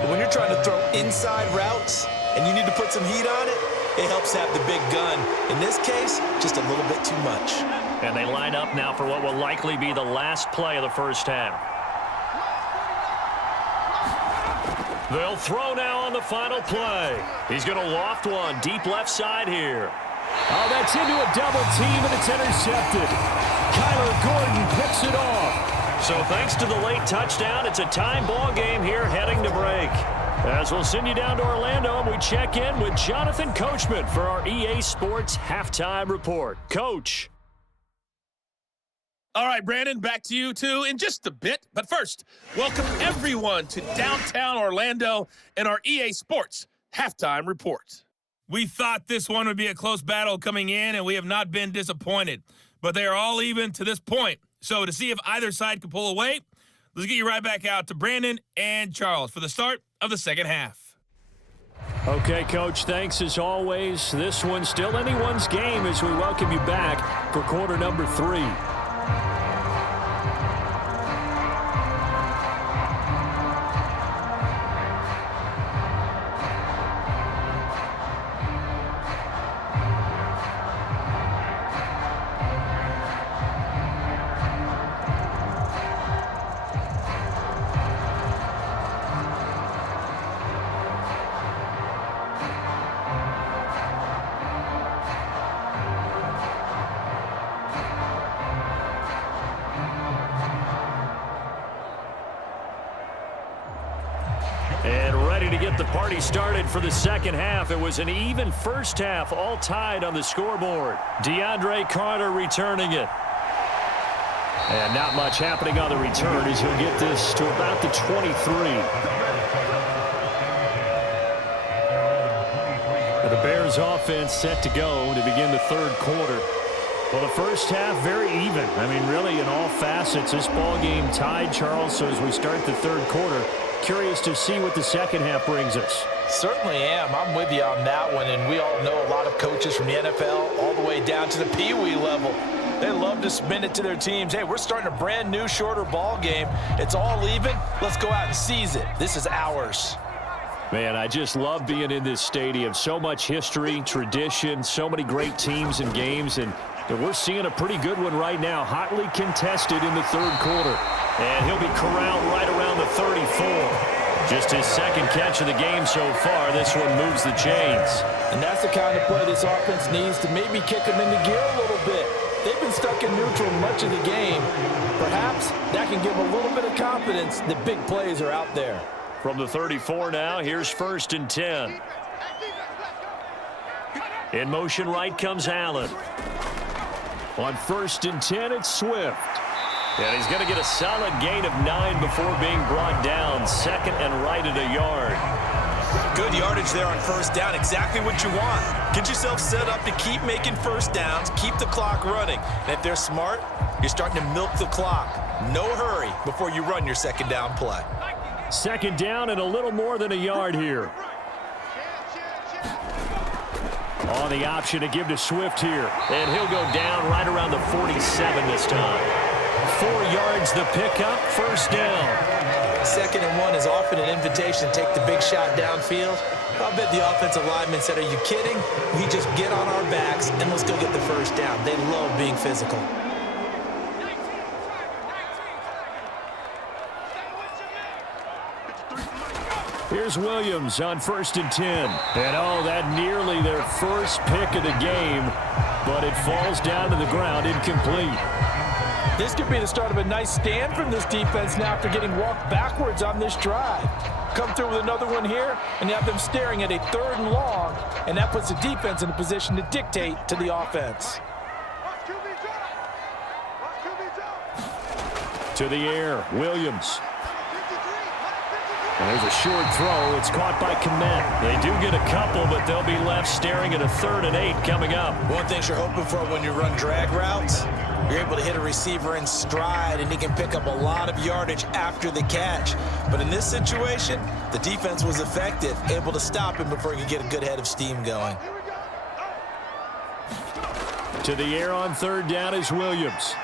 But when you're trying to throw inside routes and you need to put some heat on it, it helps have the big gun. In this case, just a little bit too much. And they line up now for what will likely be the last play of the first half. They'll throw now on the final play. He's going to loft one deep left side here. Oh, that's into a double team, and it's intercepted. Kyler Gordon picks it off. So thanks to the late touchdown, it's a time ball game here heading to break. As we'll send you down to Orlando, and we check in with Jonathan Coachman for our EA Sports Halftime Report. Coach. All right, Brandon, back to you, too, in just a bit. But first, welcome everyone to downtown Orlando and our EA Sports Halftime Report. We thought this one would be a close battle coming in, and we have not been disappointed. But they are all even to this point. So to see if either side can pull away, let's get you right back out to Brandon and Charles for the start of the second half. Okay, Coach, thanks as always. This one's still anyone's game as we welcome you back for quarter number 3. And ready to get the party started for the second half. It was an even first half, all tied on the scoreboard. DeAndre Carter returning it. And not much happening on the return as he'll get this to about the 23. And the Bears offense set to go to begin the third quarter. Well, the first half, very even. I mean, really, in all facets, this ball game tied, Charles. So as we start the third quarter, curious to see what the second half brings us. Certainly am. I'm with you on that one, and we all know a lot of coaches from the NFL all the way down to the Pee-wee level. They love to spin it to their teams. Hey, we're starting a brand new, shorter ball game. It's all even. Let's go out and seize it. This is ours. Man, I just love being in this stadium. So much history, tradition, so many great teams and games, and we're seeing a pretty good one right now, hotly contested in the third quarter. And he'll be corralled right around the 34. Just his second catch of the game so far. This one moves the chains. And that's the kind of play this offense needs to maybe kick them into gear a little bit. They've been stuck in neutral much of the game. Perhaps that can give a little bit of confidence that big plays are out there. From the 34 now, here's 1st and 10. In motion right comes Allen. On 1st and 10, it's Swift. And he's going to get a solid gain of 9 before being brought down. 2nd and right at a yard. Good yardage there on first down. Exactly what you want. Get yourself set up to keep making first downs, keep the clock running. And if they're smart, you're starting to milk the clock. No hurry before you run your second down play. Second down and a little more than a yard here. On the option to give to Swift here. And he'll go down right around the 47 this time. 4 yards the pickup, first down. 2nd and 1 is often an invitation to take the big shot downfield. I'll bet the offensive lineman said, are you kidding? We just get on our backs and let's go get the first down. They love being physical. Here's Williams on 1st and 10. And oh, that nearly their first pick of the game, but it falls down to the ground incomplete. This could be the start of a nice stand from this defense now after getting walked backwards on this drive. Come through with another one here, and you have them staring at a 3rd and long, and that puts the defense in a position to dictate to the offense. To the air, Williams. And there's a short throw. It's caught by Kmet. They do get a couple, but they'll be left staring at a 3rd and 8 coming up. One thing you're hoping for when you run drag routes, you're able to hit a receiver in stride, and he can pick up a lot of yardage after the catch. But in this situation, the defense was effective, able to stop him before he could get a good head of steam going. To the air on 3rd down is Williams.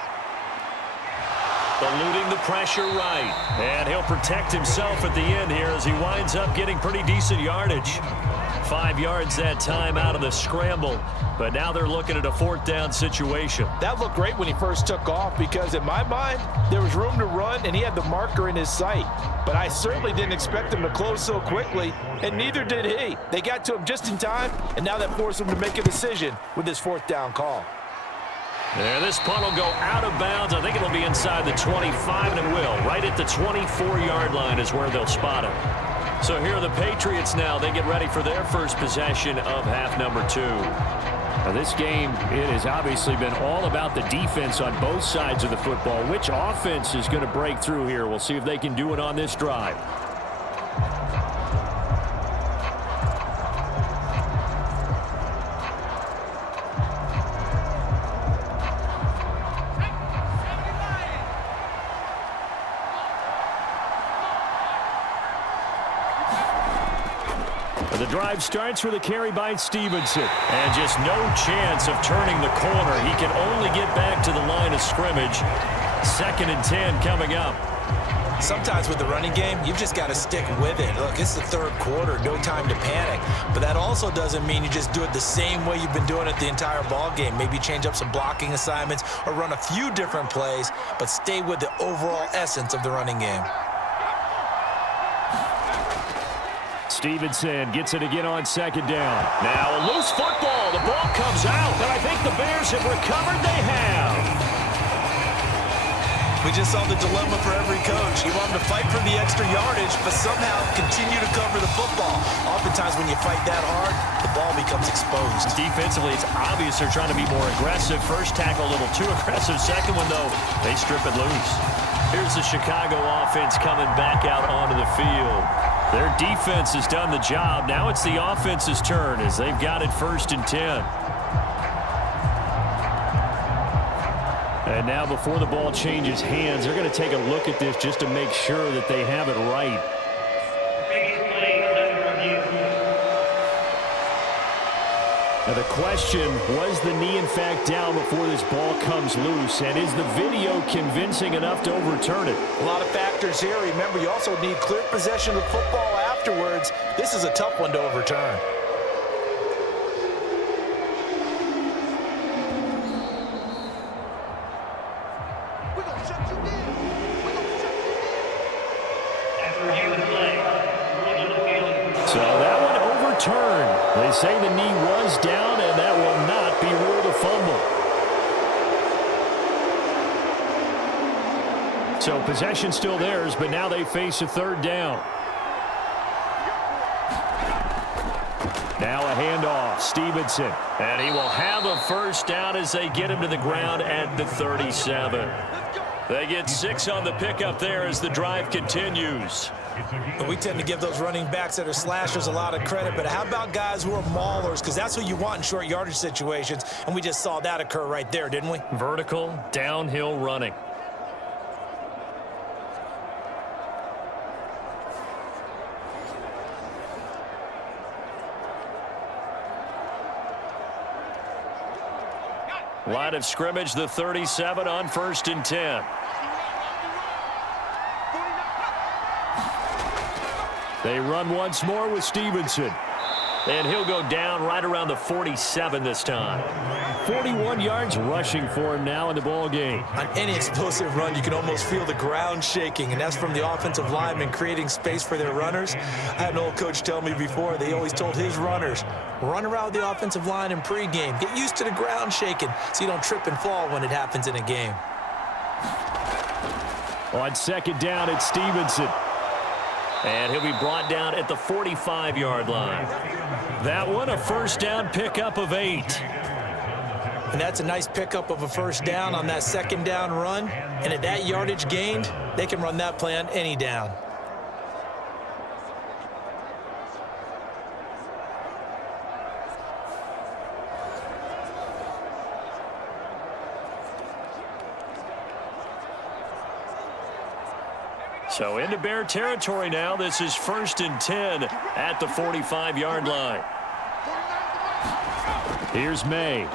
Eluding the pressure right. And he'll protect himself at the end here as he winds up getting pretty decent yardage. 5 yards that time out of the scramble. But now they're looking at a 4th down situation. That looked great when he first took off because in my mind, there was room to run and he had the marker in his sight. But I certainly didn't expect him to close so quickly, and neither did he. They got to him just in time, and now that forced him to make a decision with this 4th down call. There, this punt will go out of bounds. I think it'll be inside the 25, and it will. Right at the 24-yard line is where they'll spot it. So here are the Patriots now. They get ready for their first possession of half number 2. Now this game, it has obviously been all about the defense on both sides of the football. Which offense is going to break through here? We'll see if they can do it on this drive. The drive starts with a carry by Stevenson. And just no chance of turning the corner. He can only get back to the line of scrimmage. 2nd and 10 coming up. Sometimes with the running game, you've just got to stick with it. Look, it's the 3rd quarter, no time to panic. But that also doesn't mean you just do it the same way you've been doing it the entire ball game. Maybe change up some blocking assignments or run a few different plays, but stay with the overall essence of the running game. Stevenson gets it again on 2nd down. Now a loose football. The ball comes out, and I think the Bears have recovered. They have. We just saw the dilemma for every coach. You want them to fight for the extra yardage, but somehow continue to cover the football. Oftentimes when you fight that hard, the ball becomes exposed. Defensively, it's obvious they're trying to be more aggressive. First tackle a little too aggressive. Second one, though, they strip it loose. Here's the Chicago offense coming back out onto the field. Their defense has done the job. Now it's the offense's turn as they've got it 1st and 10. And now before the ball changes hands, they're going to take a look at this just to make sure that they have it right. Now the question, was the knee in fact down before this ball comes loose? And is the video convincing enough to overturn it? A lot of factors here. Remember, you also need clear possession of football afterwards. This is a tough one to overturn. So that one overturned. They say the knee was down, and that will not be ruled a fumble. So possession still theirs, but now they face a 3rd down. Now a handoff, Stevenson. And he will have a 1st down as they get him to the ground at the 37. They get 6 on the pickup there as the drive continues. And we tend to give those running backs that are slashers a lot of credit, but how about guys who are maulers? Because that's what you want in short yardage situations, and we just saw that occur right there, didn't we? Vertical, downhill running. Line of scrimmage, the 37 on 1st and 10. They run once more with Stevenson. And he'll go down right around the 47 this time. 41 yards rushing for him now in the ball game. On any explosive run, you can almost feel the ground shaking, and that's from the offensive linemen creating space for their runners. I had an old coach tell me before, they always told his runners, run around with the offensive line in pregame. Get used to the ground shaking so you don't trip and fall when it happens in a game. On 2nd down, it's Stevenson. And he'll be brought down at the 45-yard line. That one, a 1st down pickup of 8. And that's a nice pickup of a 1st down on that 2nd down run. And at that yardage gained, they can run that play on any down. So into Bear territory now. This is 1st and 10 at the 45-yard line. Here's May.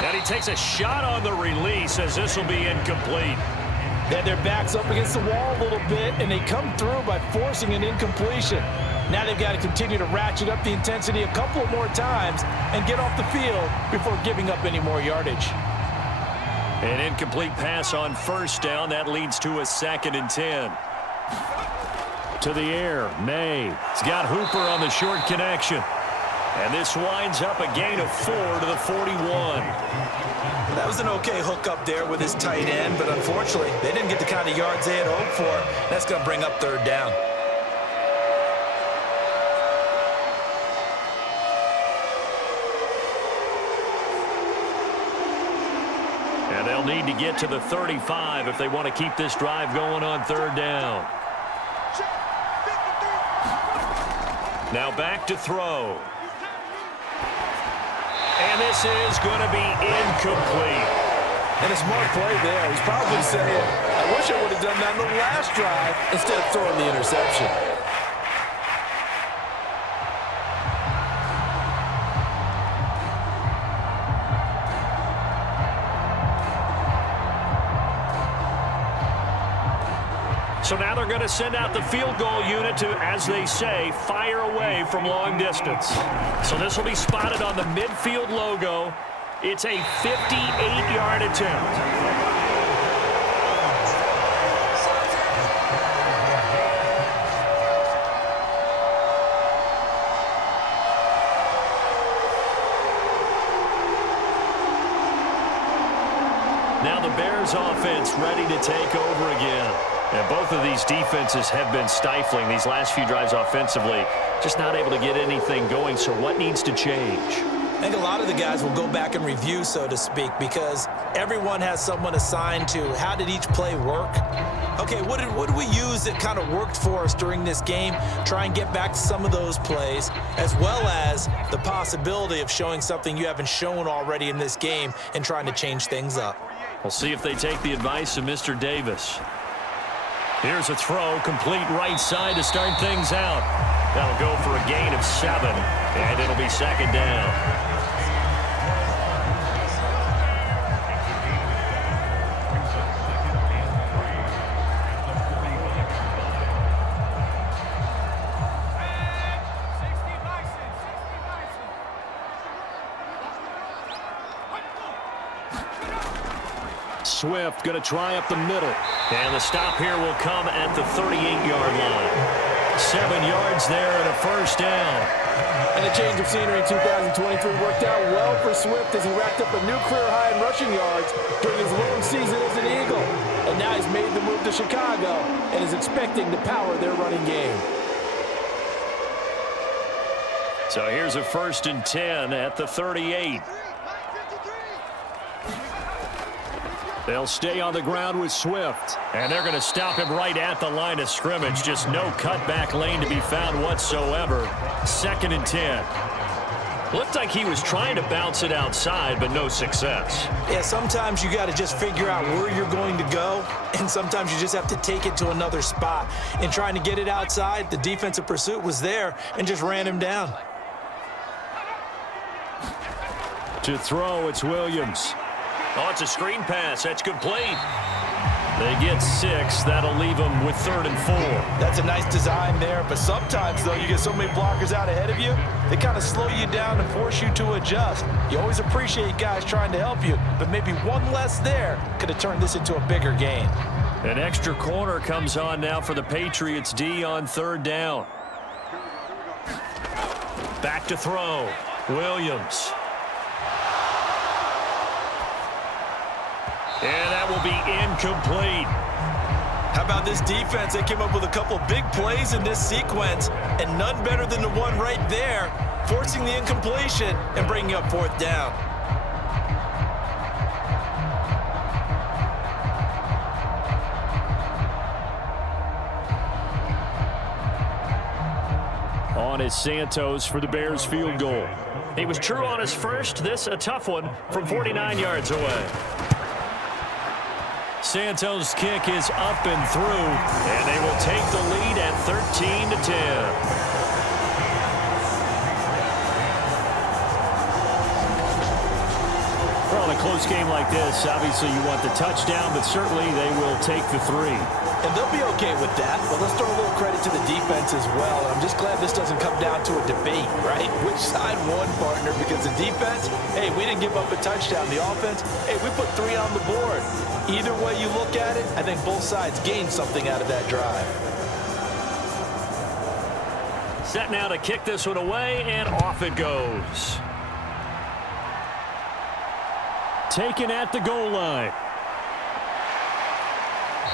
And he takes a shot on the release as this will be incomplete. They had their backs up against the wall a little bit, and they come through by forcing an incompletion. Now they've got to continue to ratchet up the intensity a couple more times and get off the field before giving up any more yardage. An incomplete pass on 1st down. That leads to a 2nd and 10. To the air, May. He's got Hooper on the short connection. And this winds up a gain of 4 to the 41. That was an okay hook up there with his tight end, but unfortunately, they didn't get the kind of yards they had hoped for. That's going to bring up 3rd down. And they'll need to get to the 35 if they want to keep this drive going on 3rd down. Now back to throw. And this is going to be incomplete. And a smart play there. He's probably saying, I wish I would have done that in the last drive instead of throwing the interception. So now they're going to send out the field goal unit to, as they say, fire away from long distance. So this will be spotted on the midfield logo. It's a 58-yard attempt. Now the Bears offense ready to take over again. And both of these defenses have been stifling these last few drives offensively. Just not able to get anything going. So what needs to change? I think a lot of the guys will go back and review, so to speak, because everyone has someone assigned to how did each play work. Okay, what did we use that kind of worked for us during this game? Try and get back to some of those plays, as well as the possibility of showing something you haven't shown already in this game and trying to change things up. We'll see if they take the advice of Mr. Davis. Here's a throw, complete right side to start things out. That'll go for a gain of 7, and it'll be 2nd down. Swift going to try up the middle. And the stop here will come at the 38-yard line. 7 yards there and a 1st down. And the change of scenery in 2023 worked out well for Swift as he racked up a new career high in rushing yards during his lone season as an Eagle. And now he's made the move to Chicago and is expecting to power their running game. So here's a 1st and 10 at the 38. They'll stay on the ground with Swift. And they're going to stop him right at the line of scrimmage. Just no cutback lane to be found whatsoever. 2nd and 10. Looked like he was trying to bounce it outside, but no success. Yeah, sometimes you got to just figure out where you're going to go, and sometimes you just have to take it to another spot. In trying to get it outside, the defensive pursuit was there and just ran him down. To throw, it's Williams. Oh, it's a screen pass. That's complete. They get 6. That'll leave them with 3rd and 4. That's a nice design there, but sometimes, though, you get so many blockers out ahead of you, they kind of slow you down and force you to adjust. You always appreciate guys trying to help you, but maybe one less there could have turned this into a bigger game. An extra corner comes on now for the Patriots D on 3rd down. Back to throw. Williams. And that will be incomplete. How about this defense? They came up with a couple big plays in this sequence, and none better than the one right there, forcing the incompletion and bringing up 4th down. On is Santos for the Bears field goal. He was true on his first. This a tough one from 49 yards away. Santos' kick is up and through, and they will take the lead at 13-10. Well, in a close game like this, obviously you want the touchdown, but certainly they will take the 3. And they'll be okay with that, but let's throw a little credit to the defense as well. I'm just glad this doesn't come down to a debate, right? Which side won, partner? Because the defense, hey, we didn't give up a touchdown. The offense, hey, we put 3 on the board. Either way you look at it, I think both sides gained something out of that drive. Set now to kick this one away, and off it goes. Taken at the goal line.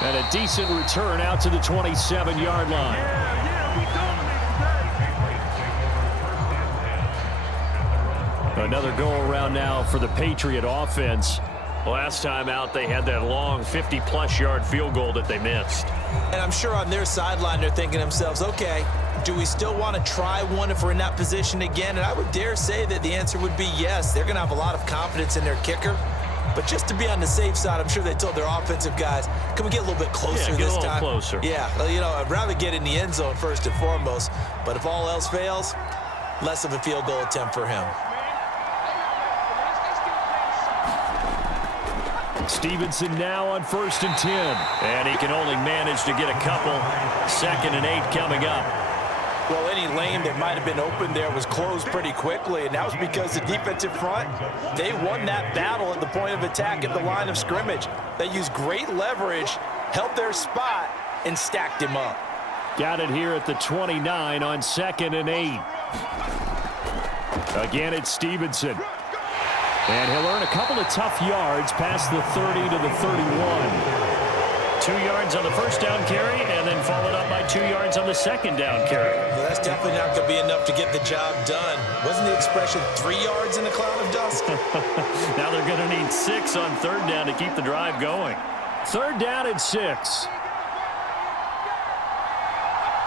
And a decent return out to the 27-yard line. Another go-around now for the Patriot offense. Last time out, they had that long 50-plus yard field goal that they missed. And I'm sure on their sideline, they're thinking to themselves, okay, do we still want to try one if we're in that position again? And I would dare say that the answer would be yes. They're going to have a lot of confidence in their kicker. But just to be on the safe side, I'm sure they told their offensive guys, can we get a little bit closer this time? Get a little closer. Yeah, well, you know, I'd rather get in the end zone first and foremost. But if all else fails, less of a field goal attempt for him. Stevenson now on 1st and 10. And he can only manage to get a couple. 2nd and 8 coming up. Well, any lane that might have been open there was closed pretty quickly, and that was because the defensive front, they won that battle at the point of attack at the line of scrimmage. They used great leverage, held their spot, and stacked him up. Got it here at the 29 on 2nd and 8. Again, it's Stevenson. And he'll earn a couple of tough yards past the 30 to the 31. 2 yards on the first down carry, and then followed up by 2 yards on the second down carry. Well, that's definitely not going to be enough to get the job done. Wasn't the expression 3 yards in a cloud of dust? Now they're going to need 6 on 3rd down to keep the drive going. 3rd down and 6.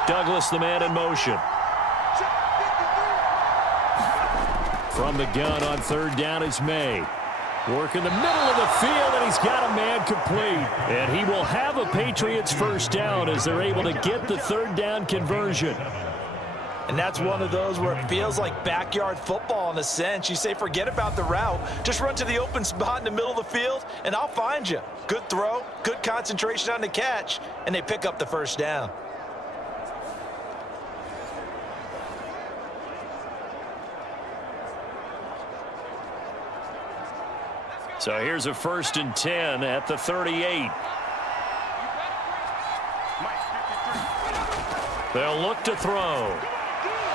Douglas, the man in motion. From the gun on 3rd down is May. Work in the middle of the field, and he's got a man complete. And he will have a Patriots first down as they're able to get the 3rd down conversion. And that's one of those where it feels like backyard football in a sense. You say, forget about the route. Just run to the open spot in the middle of the field, and I'll find you. Good throw, good concentration on the catch, and they pick up the first down. So here's a 1st and 10 at the 38. They'll look to throw.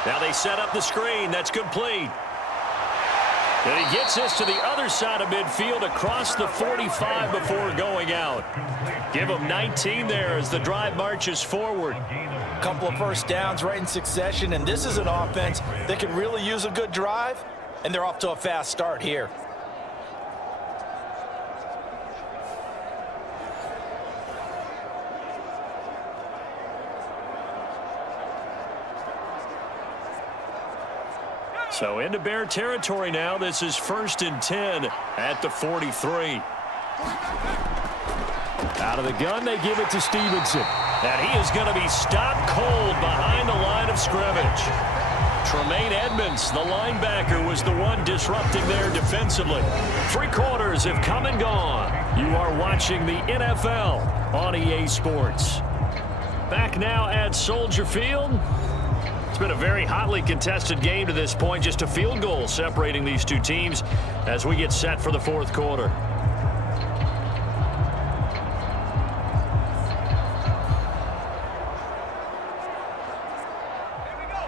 Now they set up the screen. That's complete. And he gets this to the other side of midfield across the 45 before going out. Give him 19 there as the drive marches forward. A couple of first downs right in succession, and this is an offense that can really use a good drive, and they're off to a fast start here. So into Bear territory now. This is 1st and 10 at the 43. Out of the gun, they give it to Stevenson. And he is going to be stopped cold behind the line of scrimmage. Tremaine Edmonds, the linebacker, was the one disrupting there defensively. 3 quarters have come and gone. You are watching the NFL on EA Sports. Back now at Soldier Field. It's been a very hotly contested game to this point. Just a field goal separating these two teams as we get set for the 4th quarter.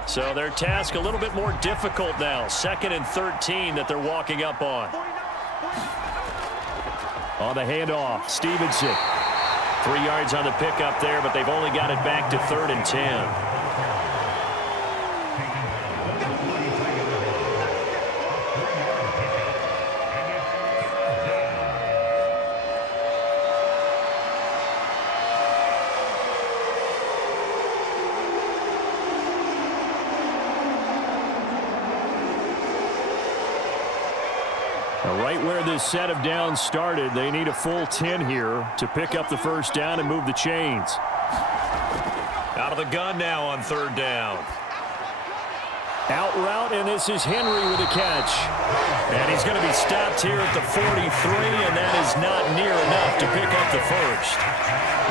So their task a little bit more difficult now. 2nd and 13 that they're walking up on. On the handoff, Stevenson. 3 yards on the pickup there, but they've only got it back to 3rd and 10. Right where this set of downs started, they need a full 10 here to pick up the 1st down and move the chains. Out of the gun now on 3rd down. Out route, and this is Henry with a catch. And he's going to be stopped here at the 43, and that is not near enough to pick up the 1st.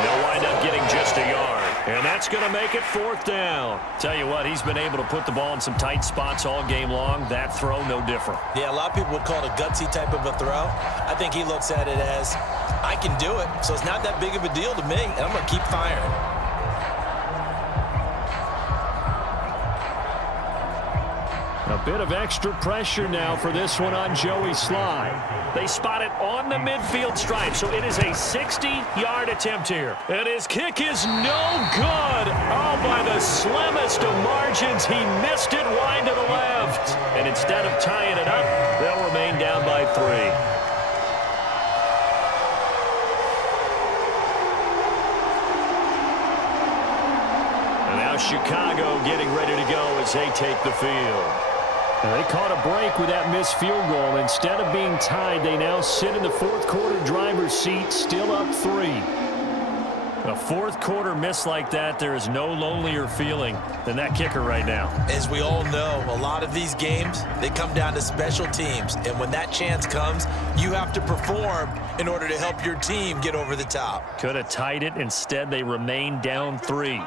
They'll wind up getting just a yard. And that's going to make it 4th down. Tell you what, he's been able to put the ball in some tight spots all game long. That throw, no different. Yeah, a lot of people would call it a gutsy type of a throw. I think he looks at it as, I can do it, so it's not that big of a deal to me, and I'm going to keep firing. A bit of extra pressure now for this one on Joey Sly. They spot it on the midfield stripe, so it is a 60-yard attempt here. And his kick is no good. Oh, by the slimmest of margins, he missed it wide to the left. And instead of tying it up, they'll remain down by 3. And now Chicago getting ready to go as they take the field. And they caught a break with that missed field goal. Instead of being tied, they now sit in the 4th quarter driver's seat, still up 3. A 4th quarter miss like that, there is no lonelier feeling than that kicker right now. As we all know, a lot of these games, they come down to special teams. And when that chance comes, you have to perform in order to help your team get over the top. Could have tied it. Instead, they remain down 3.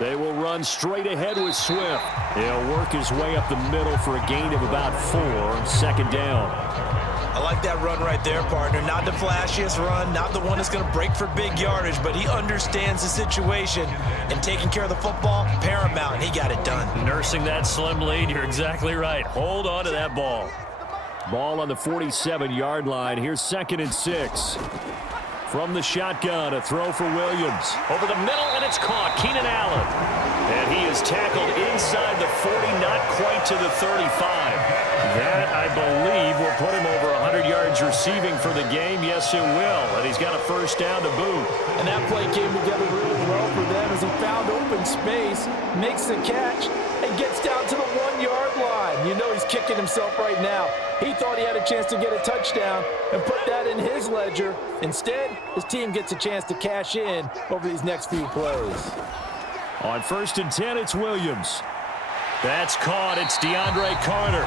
They will run straight ahead with Swift. He'll work his way up the middle for a gain of about 4. 2nd down. I like that run right there, partner. Not the flashiest run, not the one that's going to break for big yardage, but he understands the situation, and taking care of the football, paramount, and he got it done. Nursing that slim lead, you're exactly right. Hold on to that ball. Ball on the 47-yard line. Here's 2nd and 6. From the shotgun, a throw for Williams. Over the middle, and it's caught. Keenan Allen. And he is tackled inside the 40, not quite to the 35. That, I believe, will put him over 100 yards receiving for the game. Yes, it will. And he's got a 1st down to boot. And that play came together really well for them as he found open space, makes the catch, and gets down to the 1-yard line. You know he's kicking himself right now. He thought he had a chance to get a touchdown and put that in his ledger. Instead, his team gets a chance to cash in over these next few plays. On 1st and 10, it's Williams. That's caught. It's DeAndre Carter.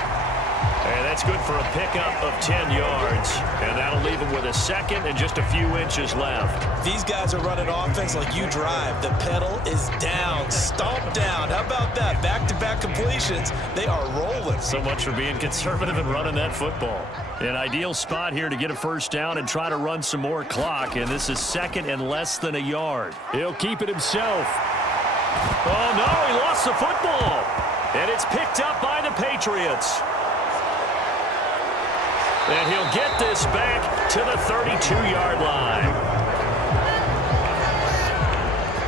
And that's good for a pickup of 10 yards. And that'll leave him with a 2nd and just a few inches left. These guys are running offense like you drive. The pedal is down, stomp down. How about that? Back-to-back completions. They are rolling. So much for being conservative and running that football. An ideal spot here to get a 1st down and try to run some more clock. And this is 2nd and less than a yard. He'll keep it himself. Oh, no, he lost the football. And it's picked up by the Patriots. And he'll get this back to the 32-yard line.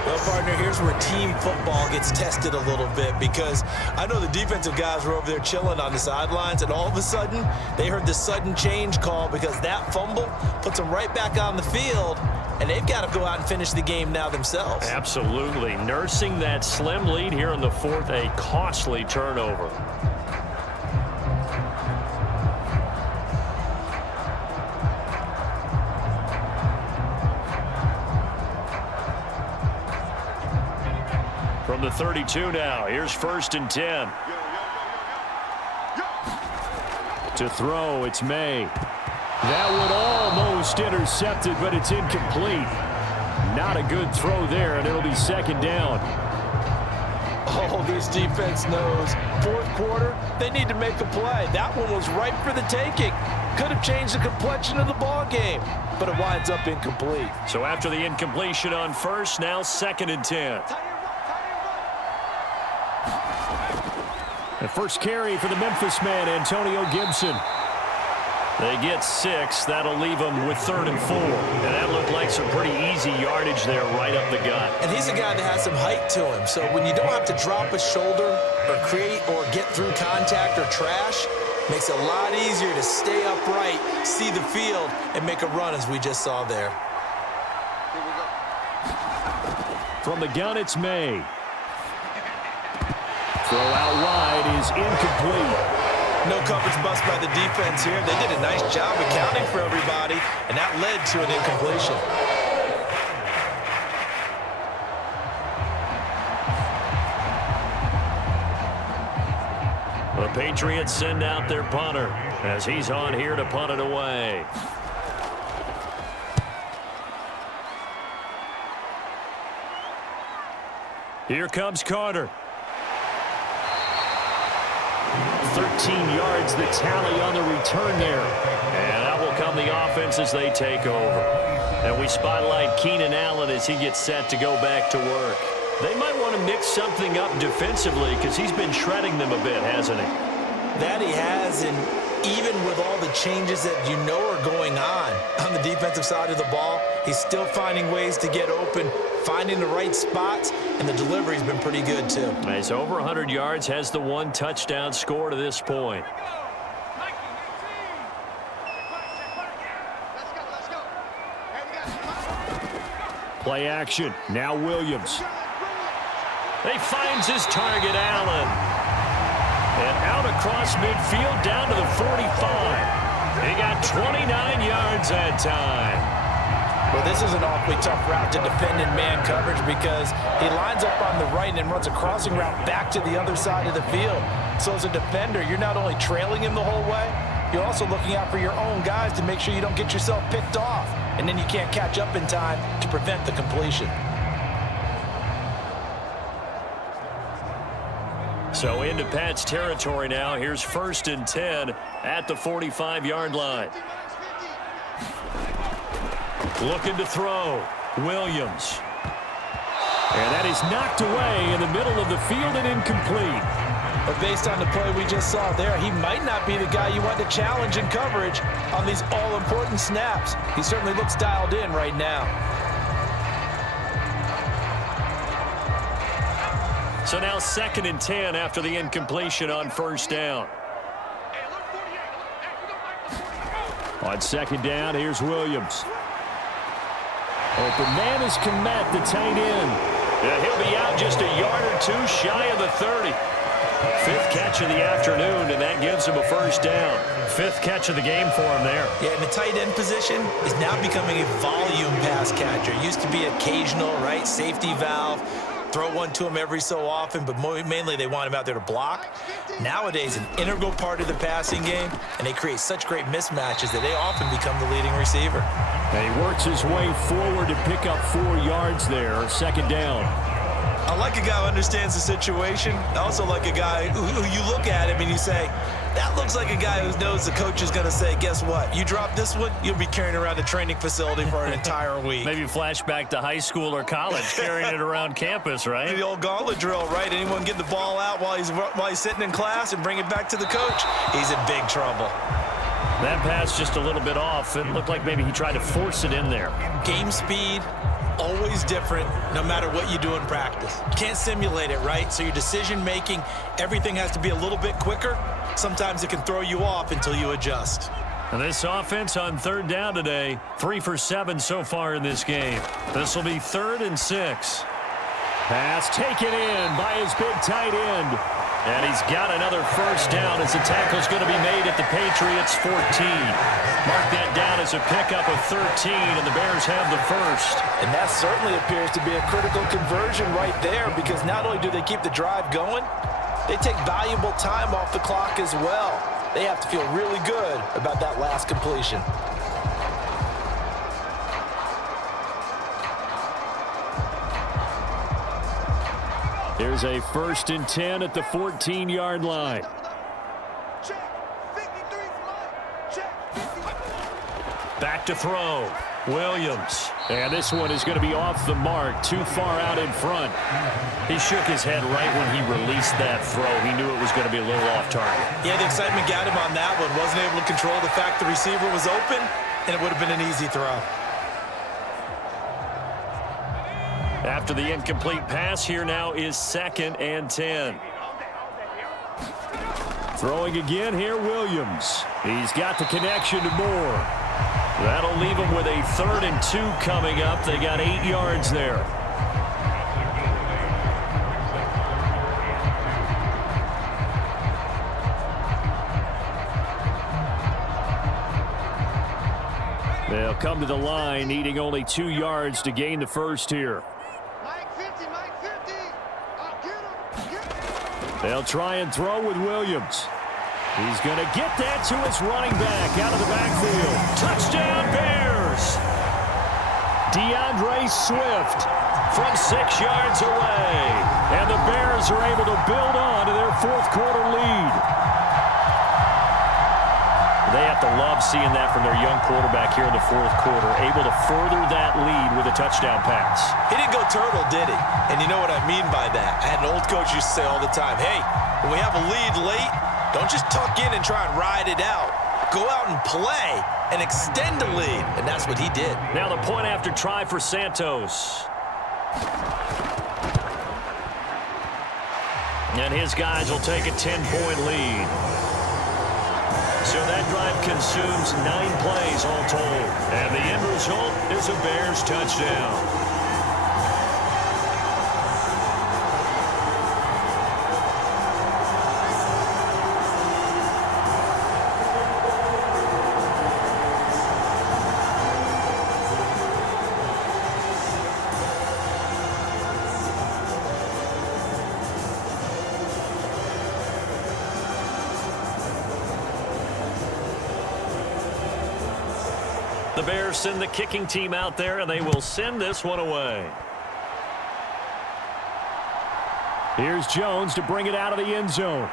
Well, partner, here's where team football gets tested a little bit, because I know the defensive guys were over there chilling on the sidelines, and all of a sudden, they heard the sudden change call because that fumble puts them right back on the field. and they've got to go out and finish the game now themselves. Absolutely. Nursing that slim lead here in the fourth, a costly turnover. From the 32 now, here's 1st and 10. To throw, it's May. That one almost intercepted, but it's incomplete. Not a good throw there, and it'll be 2nd down. Oh, this defense knows. 4th quarter, they need to make a play. That one was ripe for the taking. Could have changed the complexion of the ball game, but it winds up incomplete. So after the incompletion on 1st, now 2nd and 10. The first carry for the Memphis man, Antonio Gibson. They get 6. That'll leave them with 3rd and 4. And that looked like some pretty easy yardage there right up the gut. And he's a guy that has some height to him. So when you don't have to drop a shoulder or create or get through contact or trash, makes it a lot easier to stay upright, see the field, and make a run as we just saw there. From the gun, it's May. Throw out wide is incomplete. No coverage bust by the defense here. They did a nice job accounting for everybody, and that led to an incompletion. The Patriots send out their punter as he's on here to punt it away. Here comes Carter. 13 yards, the tally on the return there. And out will come the offense as they take over. And we spotlight Keenan Allen as he gets set to go back to work. They might want to mix something up defensively because he's been shredding them a bit, hasn't he? That he has, and even with all the changes that you know are going on the defensive side of the ball, he's still finding ways to get open, finding the right spots, and the delivery's been pretty good too. He's over 100 yards, has the 1 touchdown score to this point. Play action. Now Williams. He finds his target, Allen. And out across midfield down to the 45. He got 29 yards that time. Well, this is an awfully tough route to defend in man coverage because he lines up on the right and runs a crossing route back to the other side of the field. So as a defender, you're not only trailing him the whole way, you're also looking out for your own guys to make sure you don't get yourself picked off. And then you can't catch up in time to prevent the completion. So into Pat's territory now. Here's 1st and 10 at the 45-yard line. Looking to throw. Williams. And that is knocked away in the middle of the field and incomplete. But based on the play we just saw there, he might not be the guy you want to challenge in coverage on these all-important snaps. He certainly looks dialed in right now. So now 2nd and 10 after the incompletion on 1st down. On 2nd down, here's Williams. Open man is Komet, the tight end. Yeah, he'll be out just a yard or 2 shy of the 30. 5th catch of the afternoon, and that gives him a 1st down. 5th catch of the game for him there. Yeah, and the tight end position is now becoming a volume pass catcher. Used to be occasional, right? Safety valve. Throw one to him every so often, but mainly they want him out there to block. Nowadays, an integral part of the passing game, and they create such great mismatches that they often become the leading receiver. And he works his way forward to pick up 4 yards there, 2nd down. I like a guy who understands the situation. I also like a guy who you look at him and you say, that looks like a guy who knows the coach is going to say, guess what? You drop this one, you'll be carrying around a training facility for an entire week. Maybe flashback to high school or college, carrying it around campus, right? The old gauntlet drill, right? Anyone get the ball out while he's sitting in class and bring it back to the coach, he's in big trouble. That pass just a little bit off. It looked like maybe he tried to force it in there. Game speed, always different no matter what you do in practice. You can't simulate it, right? So your decision making, everything has to be a little bit quicker. Sometimes it can throw you off until you adjust. And this offense on third down today, 3 for 7 so far in this game. This will be 3rd and 6. Pass taken in by his big tight end. And he's got another first down as the tackle's going to be made at the Patriots 14. Mark that down as a pickup of 13, and the Bears have the first. And that certainly appears to be a critical conversion right there, because not only do they keep the drive going, they take valuable time off the clock as well. They have to feel really good about that last completion. Here's a 1st and 10 at the 14-yard line. Back to throw. Williams. And this one is going to be off the mark, too far out in front. He shook his head right when he released that throw. He knew it was going to be a little off target. Yeah, the excitement got him on that one. Wasn't able to control the fact the receiver was open, and it would have been an easy throw. After the incomplete pass, here now is 2nd and 10. Throwing again here, Williams. He's got the connection to Moore. That'll leave him with a 3rd and 2 coming up. They got 8 yards there. They'll come to the line, needing only 2 yards to gain the first here. They'll try and throw with Williams. He's going to get that to his running back out of the backfield. Touchdown, Bears! DeAndre Swift From 6 yards away. And the Bears are able to build on to their 4th quarter lead. They have to love seeing that from their young quarterback here in the 4th quarter, able to further that lead with a touchdown pass. He didn't go turtle, did he? And you know what I mean by that. I had an old coach used to say all the time, hey, when we have a lead late, don't just tuck in and try and ride it out. Go out and play and extend the lead. And that's what he did. Now the point after try for Santos. And his guys will take a 10-point lead. So that drive consumes 9 plays all told. And the end result is a Bears touchdown. The Bears send the kicking team out there, and they will send this one away. Here's Jones to bring it out of the end zone.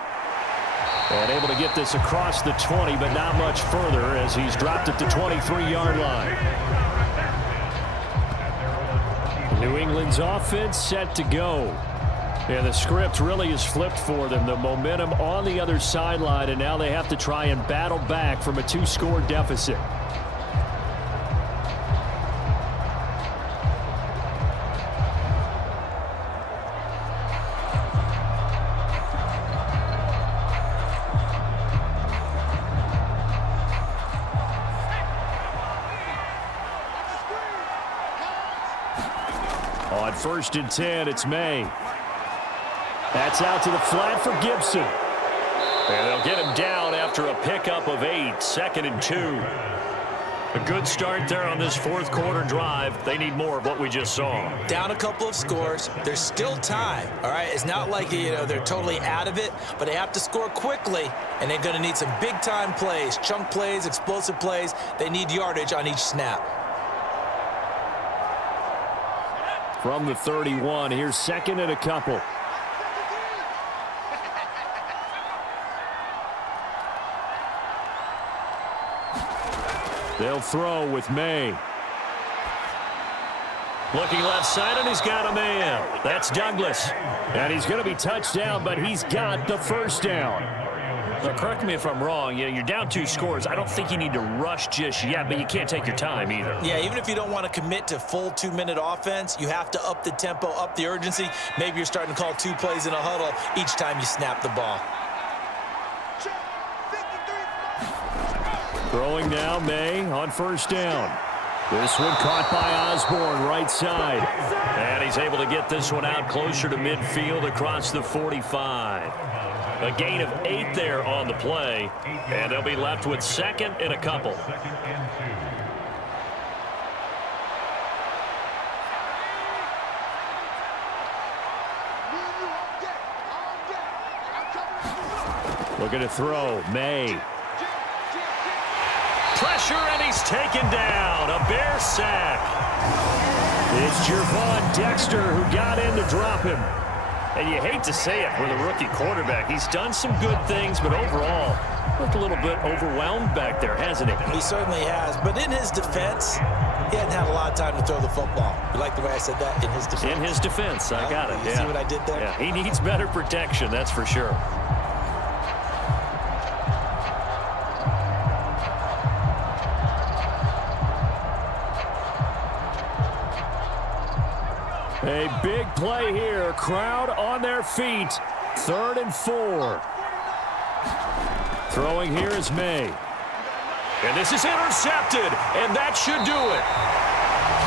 And able to get this across the 20, but not much further as he's dropped at the 23-yard line. New England's offense set to go. And the script really is flipped for them. The momentum on the other sideline, and now they have to try and battle back from a 2-score deficit. On 1st and 10, it's May. That's out to the flat for Gibson. And they'll get him down after a pickup of 8, 2nd and 2. A good start there on this 4th quarter drive. They need more of what we just saw. Down a couple of scores. There's still time, all right? It's not like, they're totally out of it, but they have to score quickly, and they're going to need some big-time plays, chunk plays, explosive plays. They need yardage on each snap. From the 31, here's 2nd and a couple. They'll throw with May. Looking left side, and he's got a man. That's Douglas. And he's going to be touched down, but he's got the first down. Now, correct me if I'm wrong. You're down 2 scores. I don't think you need to rush just yet, but you can't take your time either. Yeah, even if you don't want to commit to full 2-minute offense, you have to up the tempo, up the urgency. Maybe you're starting to call 2 plays in a huddle each time you snap the ball. Throwing now, May on first down. This one caught by Osborne, right side. And he's able to get this one out closer to midfield across the 45. A gain of 8 there on the play, and they'll be left with second and a couple. Looking to throw, May. Pressure, and he's taken down. A Bear sack. It's Gervon Dexter who got in to drop him. And you hate to say it for the rookie quarterback. He's done some good things, but overall, looked a little bit overwhelmed back there, hasn't he? He certainly has. But in his defense, he hadn't had a lot of time to throw the football. You like the way I said that? In his defense. In his defense, I got it. You see what I did there? Yeah, he needs better protection, that's for sure. A big play here. Crowd on their feet. 3rd and 4. Throwing here is May. And this is intercepted, and that should do it.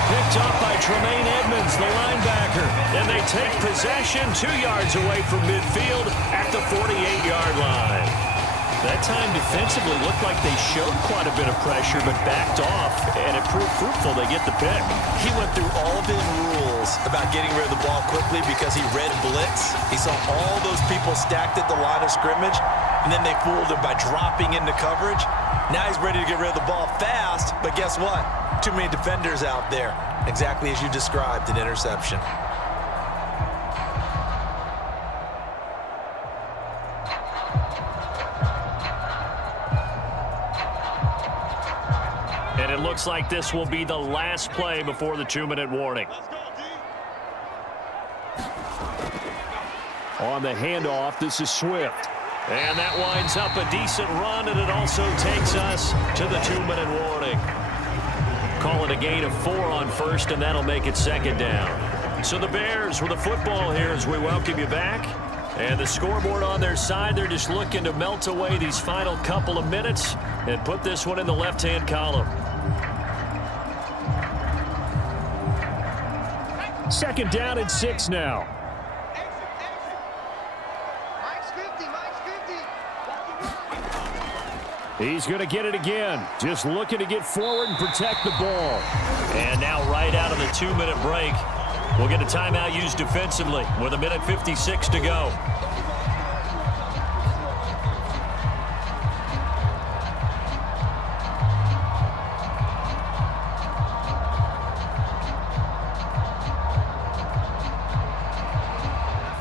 Picked up by Tremaine Edmonds, the linebacker. And they take possession 2 yards away from midfield at the 48-yard line. That time defensively looked like they showed quite a bit of pressure, but backed off, and it proved fruitful. They get the pick. He went through all of his rules about getting rid of the ball quickly because he read blitz. He saw all those people stacked at the line of scrimmage, and then they fooled him by dropping into coverage. Now he's ready to get rid of the ball fast, but guess what? Too many defenders out there. Exactly as you described, an interception. And it looks like this will be the last play before the 2-minute warning. On the handoff, this is Swift. And that winds up a decent run, and it also takes us to the 2-minute warning. Call it a gain of 4 on first, and that'll make it 2nd down. So the Bears with the football here as we welcome you back. And the scoreboard on their side, they're just looking to melt away these final couple of minutes and put this one in the left-hand column. 2nd down and 6 now. He's going to get it again. Just looking to get forward and protect the ball. And now right out of the 2-minute break, we'll get a timeout used defensively with 1:56 to go.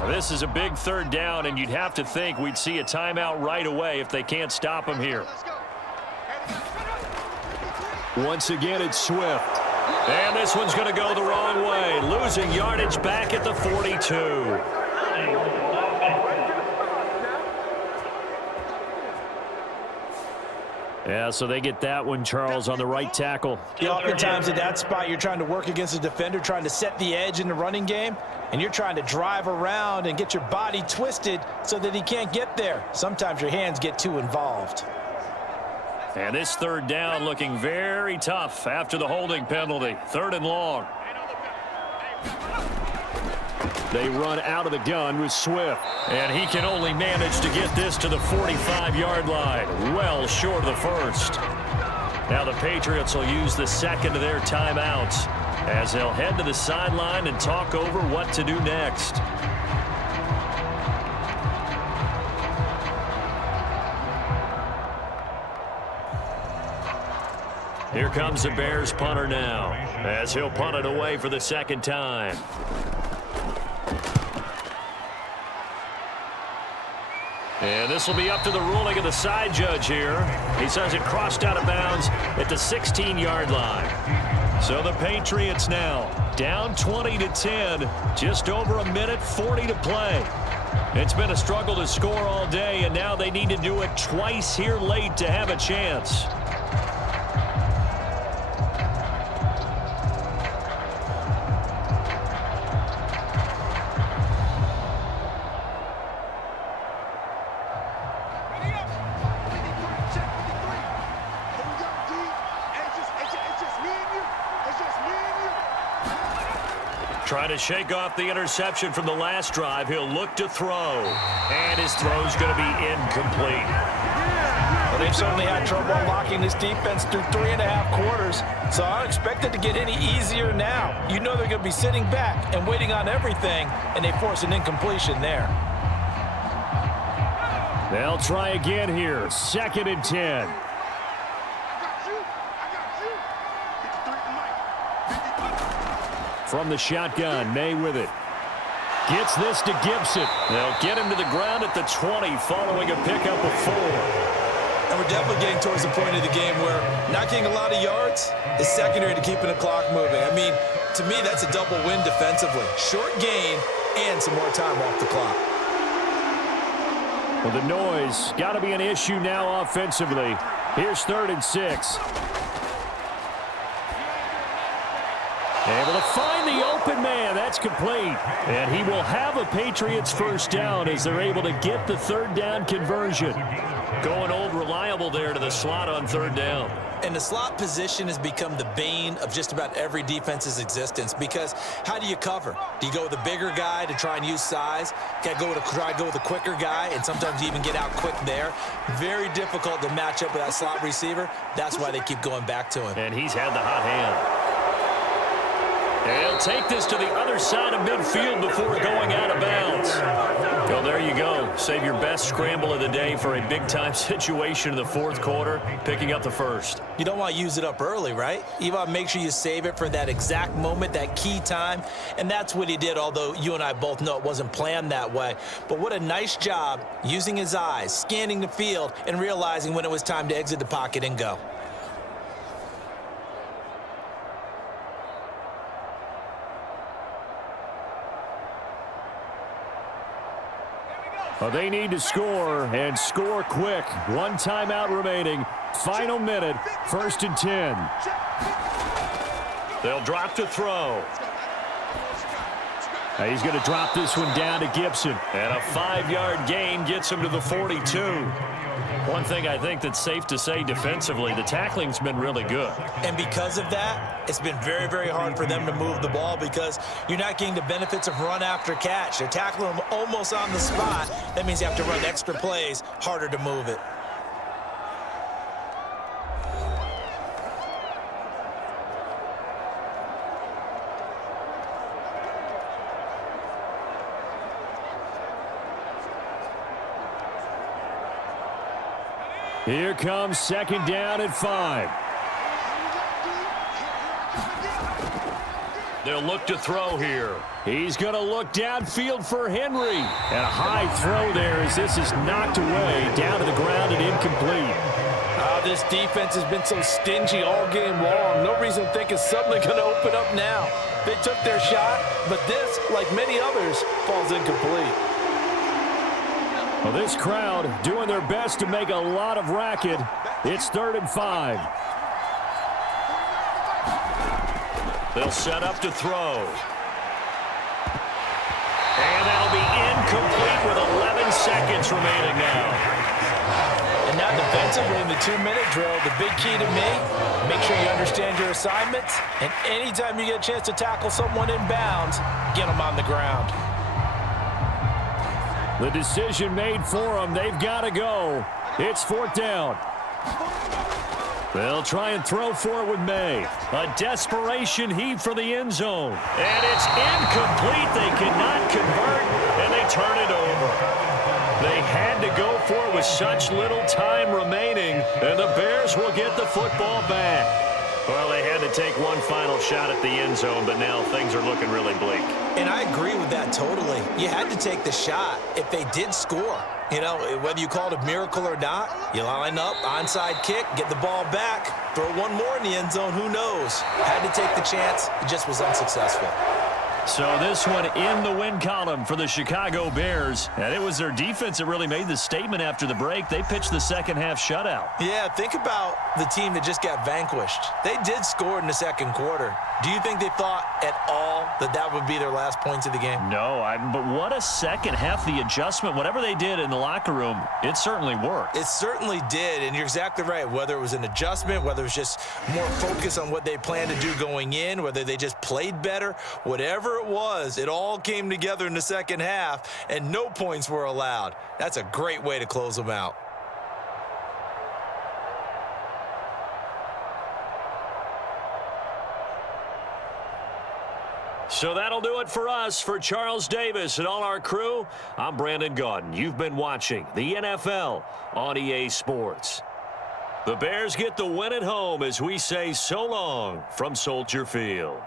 This is a big 3rd down, and you'd have to think we'd see a timeout right away if they can't stop him here. Once again, it's Swift. And this one's going to go the wrong way, losing yardage back at the 42. Yeah, so they get that one, Charles, on the right tackle. Oftentimes at that spot, you're trying to work against a defender, trying to set the edge in the running game, and you're trying to drive around and get your body twisted so that he can't get there. Sometimes your hands get too involved. And this 3rd down looking very tough after the holding penalty. 3rd and long. They run out of the gun with Swift. And he can only manage to get this to the 45-yard line. Well short of the 1st. Now the Patriots will use the 2nd of their timeouts as they'll head to the sideline and talk over what to do next. Here comes the Bears punter now as he'll punt it away for the 2nd time. And this will be up to the ruling of the side judge here. He says it crossed out of bounds at the 16-yard line. So the Patriots now down 20-10, just over 1:40 to play. It's been a struggle to score all day, and now they need to do it twice here late to have a chance. Trying to shake off the interception from the last drive. He'll look to throw. And his throw's going to be incomplete. Well, they've certainly had trouble unlocking this defense through 3.5 quarters, so I don't expect it to get any easier now. You know they're going to be sitting back and waiting on everything, and they force an incompletion there. They'll try again here. 2nd and 10. From the shotgun, May with it. Gets this to Gibson. They'll get him to the ground at the 20 following a pickup of 4. And we're definitely getting towards the point of the game where not getting a lot of yards is secondary to keeping the clock moving. I mean, to me, that's a double win defensively. Short gain and some more time off the clock. Well, the noise got to be an issue now offensively. Here's 3rd and 6. Able to find the open man. That's complete. And he will have a Patriots first down as they're able to get the 3rd down conversion. Going old reliable there to the slot on 3rd down. And the slot position has become the bane of just about every defense's existence because how do you cover? Do you go with a bigger guy to try and use size? Try to go with a quicker guy and sometimes even get out quick there. Very difficult to match up with that slot receiver. That's why they keep going back to him. And he's had the hot hand. And he'll take this to the other side of midfield before going out of bounds. Well, there you go. Save your best scramble of the day for a big-time situation in the 4th quarter, picking up the 1st. You don't want to use it up early, right? You want to make sure you save it for that exact moment, that key time. And that's what he did, although you and I both know it wasn't planned that way. But what a nice job using his eyes, scanning the field, and realizing when it was time to exit the pocket and go. Well, they need to score, and score quick. 1 timeout remaining. Final minute, 1st and 10. They'll drop to throw. He's going to drop this one down to Gibson. And a 5-yard gain gets him to the 42. One thing I think that's safe to say defensively, the tackling's been really good. And because of that, it's been very, very hard for them to move the ball because you're not getting the benefits of run after catch. They're tackling them almost on the spot. That means you have to run extra plays, harder to move it. Here comes 2nd down and 5. They'll look to throw here. He's going to look downfield for Henry. And a high throw there as this is knocked away down to the ground and incomplete. This defense has been so stingy all game long. No reason to think it's suddenly going to open up now. They took their shot, but this, like many others, falls incomplete. Well, this crowd doing their best to make a lot of racket. It's 3rd and 5. They'll set up to throw. And that'll be incomplete with 11 seconds remaining now. And now defensively in the 2-minute drill, the big key to me, make sure you understand your assignments. And anytime you get a chance to tackle someone in bounds, get them on the ground. The decision made for them. They've got to go. It's 4th down. They'll try and throw for it with May. A desperation heave for the end zone. And it's incomplete. They cannot convert, and they turn it over. They had to go for it with such little time remaining, and the Bears will get the football back. Well, they had to take one final shot at the end zone, but now things are looking really bleak. And I agree with that totally. You had to take the shot if they did score. You know, whether you call it a miracle or not, you line up, onside kick, get the ball back, throw one more in the end zone, who knows? Had to take the chance. It just was unsuccessful. So this one in the win column for the Chicago Bears. And it was their defense that really made the statement after the break. They pitched the second half shutout. Yeah, think about the team that just got vanquished. They did score in the second quarter. Do you think they thought at all that that would be their last points of the game? No, but what a second half. The adjustment, whatever they did in the locker room, it certainly worked. It certainly did, and you're exactly right. Whether it was an adjustment, whether it was just more focus on what they planned to do going in, whether they just played better, whatever sure it was. It all came together in the second half, and no points were allowed. That's a great way to close them out. So that'll do it for us. For Charles Davis and all our crew, I'm Brandon Gaudin. You've been watching the NFL on EA Sports. The Bears get the win at home as we say so long from Soldier Field.